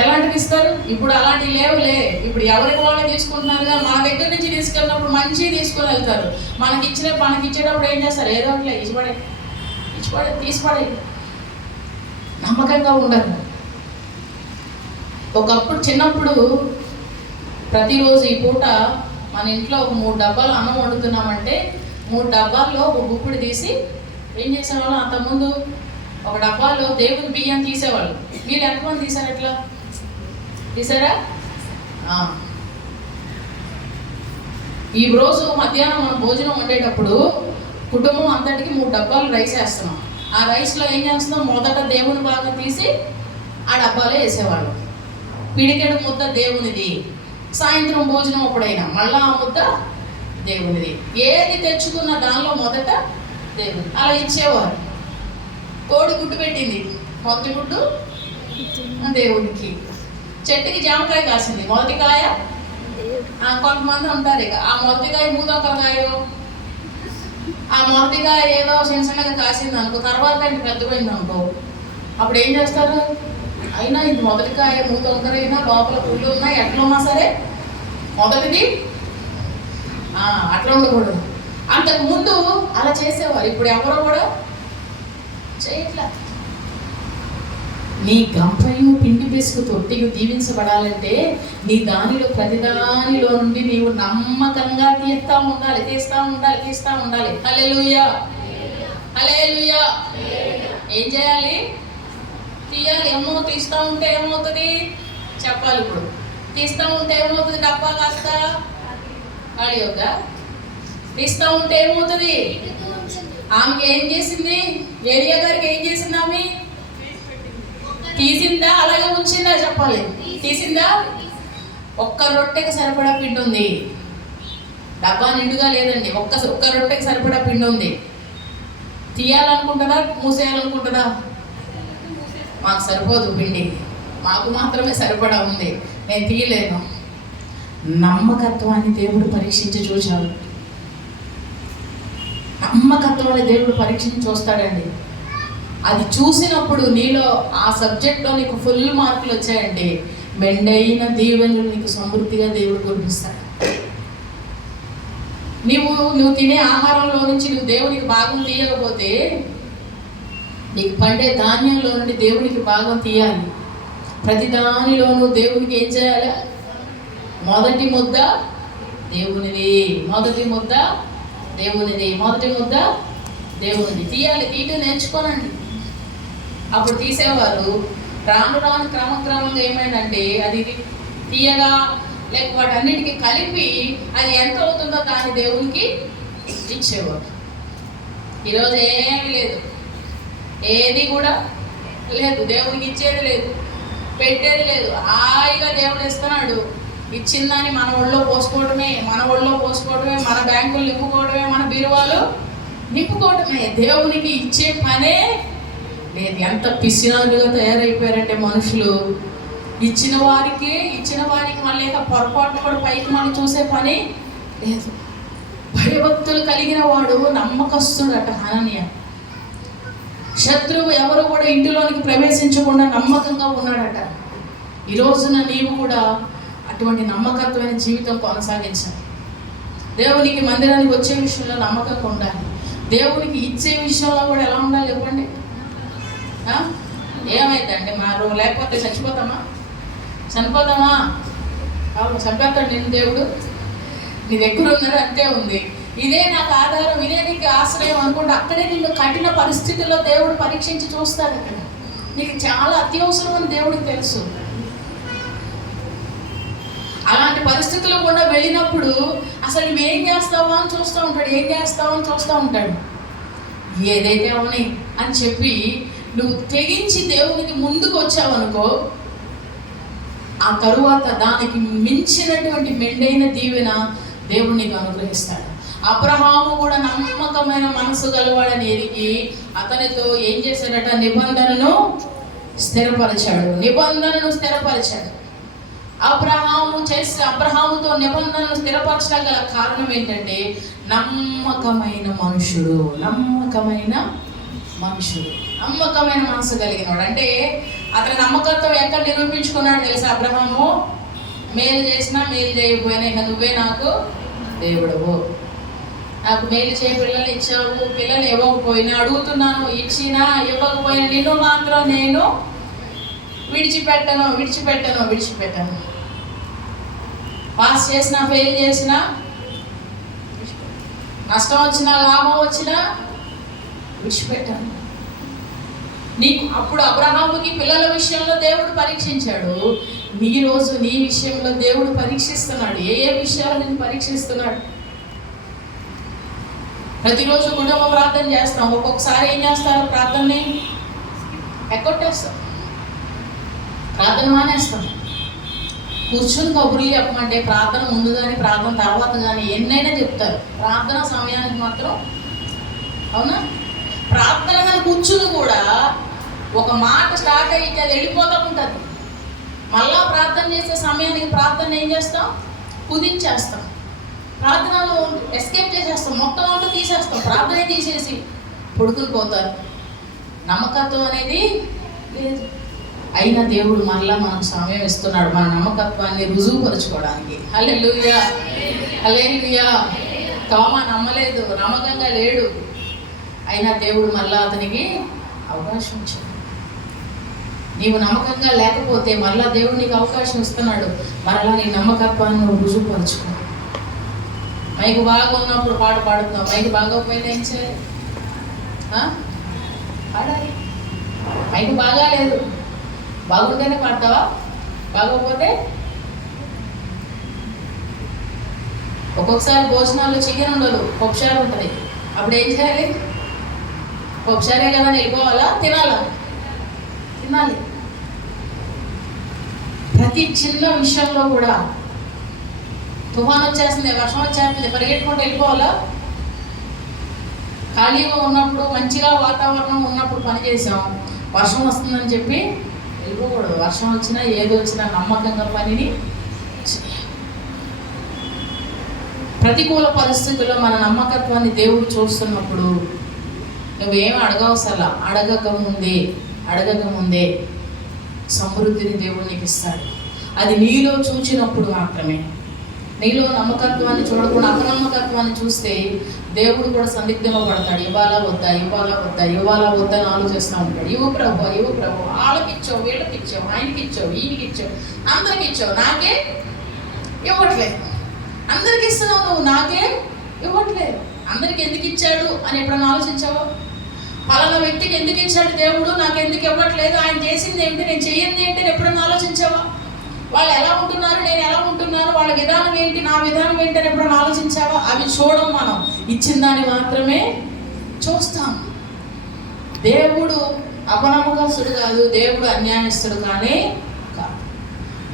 ఎలాంటివి ఇస్తారు? ఇప్పుడు అలాంటివి లేవులే. ఇప్పుడు ఎవరికి వాళ్ళు తీసుకుంటున్నారుగా. మన దగ్గర నుంచి తీసుకెళ్ళినప్పుడు మంచిగా తీసుకుని వెళ్తారు. మనకి ఇచ్చేటప్పుడు ఏం చేస్తారు? ఏదో ఒకటి తీసిపడే నమ్మకంగా ఉండరు. ఒకప్పుడు చిన్నప్పుడు ప్రతిరోజు ఈ పూట మన ఇంట్లో ఒక 3 డబ్బాలు అన్నం వండుతున్నామంటే 3 డబ్బాల్లో ఒక గుప్పుడు తీసి ఏం చేసేవాళ్ళు? అంతకుముందు ఒక డబ్బాలో దేవుని బియ్యం తీసేవాళ్ళు. మీరు ఎంతమంది తీసారు? ఎట్లా తీసారా? ఈ రోజు మధ్యాహ్నం మనం భోజనం వండేటప్పుడు కుటుంబం అంతటికి 3 డబ్బాలు రైస్ వేస్తున్నాం. ఆ రైస్లో ఏం చేస్తున్నాం? మొదట దేవుని భాగం తీసి ఆ డబ్బాలో వేసేవాళ్ళు. పిడికెడు ముద్ద దేవునిది. సాయంత్రం భోజనం అప్పుడైనా మళ్ళా ఆ ముద్ద దేవునిది. ఏది తెచ్చుకున్న దానిలో మొదట దేవుని అలా ఇచ్చేవారు. కోడి గుడ్డు పెట్టింది, మొదటి గుడ్డు దేవునికి. చెట్టుకి జామకాయ కాసింది, మొదటి కాయ కొంతమంది ఉంటారు. ఇక ఆ మొదటికాయ మూదొకకాయో ఆ మొదటికాయ ఏదో చిన్నగా కాసింది అనుకో, తర్వాత ఇంటి పెద్దపోయింది అనుకో, అప్పుడు ఏం చేస్తారు? అయినా ఇది మొదటికాయ మూతొంకరైనా లోపల పుళ్ళు ఉన్నా ఎట్లా ఉన్నా సరే మొదటిది అట్లా ఉండకూడదు. అంతకు ముందు అలా చేసేవారు. ఇప్పుడు ఎవరో కూడా చేయట్లా. నీ గంపయు పిండి పిసుకు తొట్టియు దీవించబడాలంటే నీ దానిలో ప్రతిదానిలో నుండి నీవు నమ్మకంగా తీస్తూ ఉండాలి. హల్లెలూయా, హల్లెలూయా. ఏం చేయాలి? తీయాలి. తీస్తూ ఉంటే ఏమవుతుంది చెప్పాలి. ఇప్పుడు తీస్తూ ఉంటే ఏమవుతుంది? డబ్బా కాస్త అడియోగా తీస్తూ ఉంటే ఏమవుతుంది? ఆమెకి ఏం చేసింది? ఏరియా గారికి ఏం చేసింది? ఆమె తీసిందా అలాగే ఉంచిందా? చెప్పాలి. తీసిందా? ఒక్క రొట్టెకి సరిపడా పిండి ఉంది. డబ్బా నిండుగా లేదండి. ఒక్క రొట్టెకి సరిపడా పిండి ఉంది. తీయాలనుకుంటుందా? మూసేయాలనుకుంటుందా? మాకు సరిపోదు పిండి, మాకు మాత్రమే సరిపడా ఉంది, నేను తీయలేను. నమ్మకత్వాన్ని దేవుడు పరీక్షించి చూశాడు. నమ్మకత్వాన్ని దేవుడు పరీక్షించి చూస్తాడండి. అది చూసినప్పుడు నీలో ఆ సబ్జెక్ట్లో నీకు ఫుల్ మార్కులు వచ్చాయండి, మెండైన దీవెనలు నీకు సమృద్ధిగా దేవుడు కురిపిస్తాడు. నువ్వు తినే ఆహారంలో నుంచి నువ్వు దేవునికి భాగం తీయకపోతే నీకు పండే ధాన్యంలో నుండి దేవునికి భాగం తీయాలి. ప్రతి దానిలోనూ దేవునికి ఏం చేయాలి? మొదటి ముద్ద దేవునిది, మొదటి ముద్ద దేవునిది తీయాలి. తీయటం నేర్చుకోనండి. అప్పుడు తీసేవారు. రాను క్రమంగా ఏమైందంటే అది తీయగా లేక వాటన్నిటికీ కలిపి అది ఎంత అవుతుందో దాన్ని దేవునికి ఇచ్చేవారు. ఈరోజు ఏమీ లేదు, ఏది కూడా లేదు, దేవునికి ఇచ్చేది లేదు, పెట్టేది లేదు. హాయిగా దేవుడు ఇస్తున్నాడు. ఇచ్చిందని మన ఒళ్ళో పోసుకోవడమే, మన బ్యాంకులు నింపుకోవడమే, మన బీరువాలు నింపుకోవడమే. దేవునికి ఇచ్చే పనే లేదు. ఎంత పిసినాలుగా తయారైపోయారంటే మనుషులు. ఇచ్చిన వారికి మళ్ళీ పొరపాటు కూడా పైకి మనం చూసే పని లేదు. భయభక్తులు కలిగిన వాడు నమ్మకస్తుడట హనన్య. శత్రువు ఎవరు కూడా ఇంటిలోనికి ప్రవేశించకుండా నమ్మకంగా ఉన్నాడట. ఈ రోజున నీవు కూడా అటువంటి నమ్మకత్వమైన జీవితం కొనసాగించాలి. దేవునికి మందిరానికి వచ్చే విషయంలో నమ్మకంగా ఉండాలి. దేవునికి ఇచ్చే విషయంలో కూడా ఎలా ఉండాలి చెప్పండి? ఏమైందండి లేకపోతే చనిపోతామా? చంపేస్తాడు నేను దేవుడు. నీ దగ్గర ఉన్నది అంతే ఉంది, ఇదే నాకు ఆధారం, ఇదే నీకు ఆశ్రయం అనుకుంటే అక్కడే నిన్ను కఠిన పరిస్థితుల్లో దేవుడు పరీక్షించి చూస్తాడు. అక్కడ నీకు చాలా అత్యవసరం అని దేవుడికి తెలుసు. అలాంటి పరిస్థితులు కూడా వెళ్ళినప్పుడు అసలు నువ్వేం చేస్తావా అని చూస్తూ ఉంటాడు. ఏదైతే అవని అని చెప్పి నువ్వు తెగించి దేవునికి ముందుకు వచ్చావనుకో, ఆ తరువాత దానికి మించినటువంటి మెండైన దీవెన దేవుడు నీకు అనుగ్రహిస్తాడు. అబ్రహాము కూడా నమ్మకమైన మనసు గలవాడని ఎరిగి అతనితో ఏం చేశాడట? నిబంధనను స్థిరపరిచాడు. అబ్రహాముతో నిబంధనను స్థిరపరచడం గల కారణం ఏంటంటే నమ్మకమైన మనుషుడు. నమ్మకమైన మనసు కలిగినవాడు. అంటే అతని నమ్మకత్వం ఎక్కడ నిరూపించుకున్నాడు తెలుసా? అబ్రహాము, మేలు చేసినా మేలు చేయకపోయినా ఇక నువ్వే నాకు దేవుడవు, నాకు మేలు చేయ పిల్లలు ఇచ్చావు, పిల్లలు ఇవ్వకపోయినా అడుగుతున్నాను, ఇచ్చినా ఇవ్వకపోయినా నిన్ను మాత్రం నేను విడిచిపెట్టను. పాస్ చేసినా ఫెయిల్ చేసినా, నష్టం వచ్చినా లాభం వచ్చినా విడిచిపెట్టాను. నీకు అప్పుడు అబ్రహాముకి పిల్లల విషయంలో దేవుడు పరీక్షించాడు. ఈ రోజు నీ విషయంలో దేవుడు పరీక్షిస్తున్నాడు. ఏ విషయాలు నేను పరీక్షిస్తున్నాడు? ప్రతిరోజు కుటుంబ ప్రార్థన చేస్తాం. ఒక్కొక్కసారి ఏం చేస్తారు? ప్రార్థనని ఎక్కొట్టేస్తాం, ప్రార్థన మానేస్తాం. కూర్చుని కబుర్లు చెప్పమంటే ప్రార్థన ముందు కానీ ప్రార్థన తర్వాత కానీ ఎన్నైనా చెప్తారు. ప్రార్థన సమయానికి మాత్రం అవునా? ప్రార్థన కానీ కూర్చుని కూడా ఒక మాట స్టార్ట్ అయితే అది వెళ్ళిపోతూ ఉంటుంది. మళ్ళా ప్రార్థన చేసే సమయానికి ప్రార్థన ఏం చేస్తాం? కుదించేస్తాం. ప్రార్థనలో ఎస్కేప్ చేసేస్తాం, మొత్తం అంతా తీసేస్తాం. ప్రార్థన తీసేసి పొడుకులు పోతారు. నమ్మకత్వం అనేది లేదు. అయినా దేవుడు మళ్ళా మనకు సమయం ఇస్తున్నాడు మన నమ్మకత్వాన్ని రుజువుపరుచుకోవడానికి. హల్లెలూయా, హల్లెలూయా. తోమా నమ్మలేదు, నమ్మకంగా లేడు. అయినా దేవుడు మళ్ళా అతనికి అవకాశం ఇచ్చాడు. నీవు నమ్మకంగా లేకపోతే మళ్ళా దేవుడు నీకు అవకాశం ఇస్తున్నాడు. మరలా నీ నమ్మకత్వాన్ని నువ్వు రుజువుపరుచుకో. మైకు బాగా ఉన్నప్పుడు పాట పాడుతావు, మైకు బాగోకపోయినా ఏం చేయాలి? పాడాలి. మైకు బాగా లేదు, బాగుంటేనే పాడతావా? బాగోకపోతే ఒక్కొక్కసారి భోజనాల్లో చికెన్ ఉండదు, పప్పుచారు ఉంటుంది. అప్పుడు ఏం చేయాలి? పప్పుచారే కదా, వెళ్ళిపోవాలా? తినాలి. ప్రతి చిన్న విషయంలో కూడా తుఫాన్ వచ్చేస్తుంది, వర్షం వచ్చేస్తుంది, పరిగెట్టుకుంటూ వెళ్ళిపోవాలా? ఖాళీగా ఉన్నప్పుడు మంచిగా వాతావరణం ఉన్నప్పుడు పని చేసాం, వర్షం వస్తుందని చెప్పి వెళ్ళిపోకూడదు. వర్షం వచ్చినా ఏది వచ్చినా నమ్మకంగా పనిని ప్రతికూల పరిస్థితుల్లో మన నమ్మకత్వాన్ని దేవుడు చూస్తున్నప్పుడు నువ్వేమి అడగవసలా. అడగక ముందే సమృద్ధిని దేవుడు నీకు ఇస్తాడు. అది నీలో చూచినప్పుడు మాత్రమే. నీలో నమ్మకత్వాన్ని చూడకుండా అపనమ్మకత్వాన్ని చూస్తే దేవుడు కూడా సందిగ్ధంలో పడతాడు. ఇవ్వాలా వద్దా అని ఆలోచిస్తూ ఉంటాడు. ఇవ్వు ప్రభు, వాళ్ళకిచ్చావు, వీళ్ళకిచ్చావు, ఆయనకిచ్చావు, ఈయనకిచ్చావు, అందరికి ఇచ్చావు, నాకే ఇవ్వట్లేదు. అందరికి ఇస్తున్నావు నువ్వు, నాకే ఇవ్వట్లేదు. అందరికి ఎందుకు ఇచ్చాడు అని ఎప్పుడన్నా ఆలోచించావా? పలానా వ్యక్తికి ఎందుకు ఇచ్చాడు దేవుడు, నాకు ఎందుకు ఇవ్వట్లేదు, ఆయన చేసింది ఏంటి, నేను చెయ్యింది ఏంటి అని ఎప్పుడన్నా ఆలోచించావా? వాళ్ళు ఎలా ఉంటున్నారు, నేను ఎలా ఉంటున్నాను, వాళ్ళ విధానం ఏంటి, నా విధానం ఏంటి అని ఎప్పుడన్నా ఆలోచించావా? అవి చూడం. మనం ఇచ్చిన దాన్ని మాత్రమే చూస్తాం. దేవుడు అపనమ్మకస్తుడు కాదు, దేవుడు అన్యాయస్తుడు కానీ కాదు.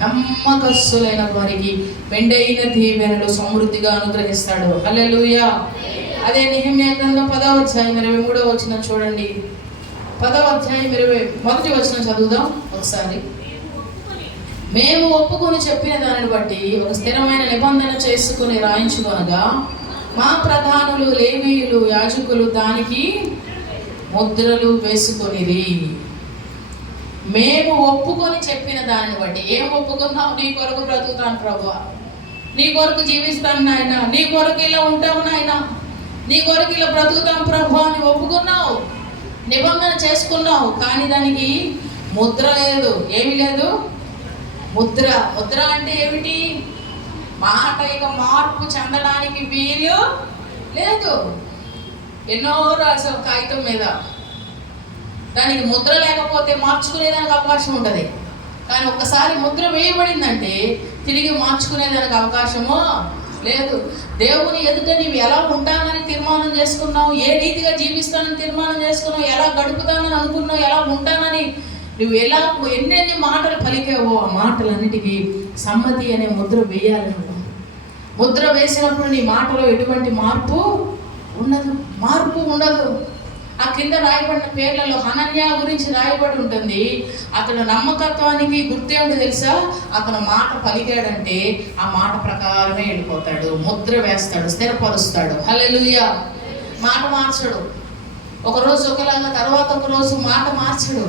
నమ్మకస్తులైన వారికి మెండైన దీవెనలు సమృద్ధిగా అనుగ్రహిస్తాడు. హల్లెలూయా. అదే నెహెమ్యా గ్రంథం 10వ అధ్యాయం 23వ వచనం చూడండి. 10వ అధ్యాయం 21వ వచనం చదువుదాం ఒకసారి. మేము ఒప్పుకొని చెప్పిన దానిని బట్టి ఒక స్థిరమైన నిబంధన చేసుకుని రాయించుకొనగా మా ప్రధానులు, లేవీయులు, యాజకులు దానికి ముద్రలు వేసుకొనిరి. మేము ఒప్పుకొని చెప్పిన దానిని బట్టి. ఏం ఒప్పుకున్నావు? నీ కొరకు బ్రతుకుతాను ప్రభువా, నీ కొరకు జీవిస్తాను నాయన, నీ కొరకు ఇలా ఉంటావు నాయన, నీ కొరకు ఇలా బ్రతుకుతాం ప్రభు అని ఒప్పుకున్నావు, నిబంధన చేసుకున్నావు. కానీ దానికి ముద్ర లేదు. ఏమి లేదు? ముద్ర అంటే ఏమిటి? మాట ఇక మార్పు చెందడానికి వీలు లేదు. ఎన్నో రాసావు కాగితం మీద, దానికి ముద్ర లేకపోతే మార్చుకునేదానికి అవకాశం ఉంటుంది. కానీ ఒక్కసారి ముద్ర వేయబడిందంటే తిరిగి మార్చుకునేదానికి అవకాశము లేదు. దేవుని ఎదుట నీవు ఎలా ఉంటానని తీర్మానం చేసుకున్నావు, ఏ రీతిగా జీవిస్తానని తీర్మానం చేసుకున్నావు, ఎలా గడుపుతానని అనుకున్నావు, ఎలా ఉంటానని నువ్వు ఎలా ఎన్నెన్ని మాటలు పలికావో ఆ మాటలన్నిటికీ సమ్మతి అనే ముద్ర వేయాలి. నువ్వు ముద్ర వేసినప్పుడు నీ మాటలో ఎటువంటి మార్పు ఉండదు. ఆ కింద రాయబడిన పేర్లలో హనన్య గురించి రాయబడి ఉంటుంది. అతడు నమ్మకత్వానికి గుర్తేమిటి తెలుసా? అతను మాట పలికాడంటే ఆ మాట ప్రకారమే వెళ్ళిపోతాడు, ముద్ర వేస్తాడు, స్థిరపరుస్తాడు. హల్లెలూయా. మాట మార్చడు. ఒకరోజు ఒకలాగా, తర్వాత ఒకరోజు మాట మార్చడు.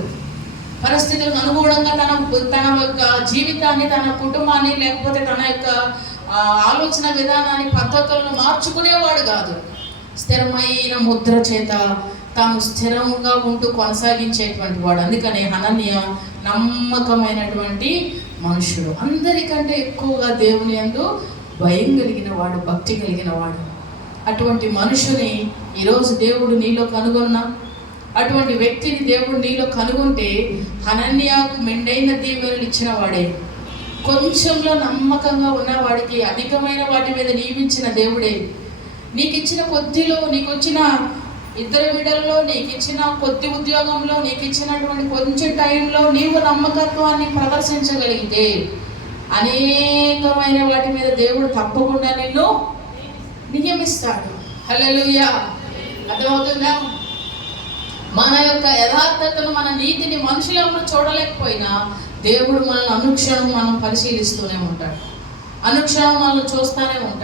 పరిస్థితులకు అనుగుణంగా తన యొక్క జీవితాన్ని, తన కుటుంబాన్ని, లేకపోతే తన యొక్క ఆలోచన విధానాన్ని, పద్ధతులను మార్చుకునేవాడు కాదు. స్థిరమైన ముద్ర చేత తాను స్థిరంగా ఉంటూ కొనసాగించేటువంటి వాడు. అందుకని హనన్య నమ్మకమైనటువంటి మనుషుడు, అందరికంటే ఎక్కువగా దేవుని యందు భయం కలిగిన వాడు, భక్తి కలిగిన వాడు. అటువంటి మనుషుని ఈరోజు దేవుడు నీలో కనుగొన్నా, అటువంటి వ్యక్తిని దేవుడు నీలో కనుగొంటే హనన్యాకు మెండైన దీవెనలు ఇచ్చిన వాడే. కొంచెంలో నమ్మకంగా ఉన్నవాడికి అధికమైన వాటి మీద నియమించిన దేవుడే. నీకు ఇచ్చిన కొద్దిలో, నీకు వచ్చిన 2 బిడ్డలలో, నీకు ఇచ్చిన కొద్ది ఉద్యోగంలో, నీకు ఇచ్చినటువంటి కొంచెం టైంలో నీవు నమ్మకత్వాన్ని ప్రదర్శించగలిగితే అనేకమైన వాటి మీద దేవుడు తప్పకుండా నిన్ను నియమిస్తాడు. హల్లెలూయా. అర్థమవుతుందా? మన యొక్క యథార్థతను, మన నీతిని మనుషులెవరు చూడలేకపోయినా దేవుడు మనల్ని అనుక్షణం మనం పరిశీలిస్తూనే ఉంటాడు, అనుక్షణం మనల్ని చూస్తూనే ఉంటాడు.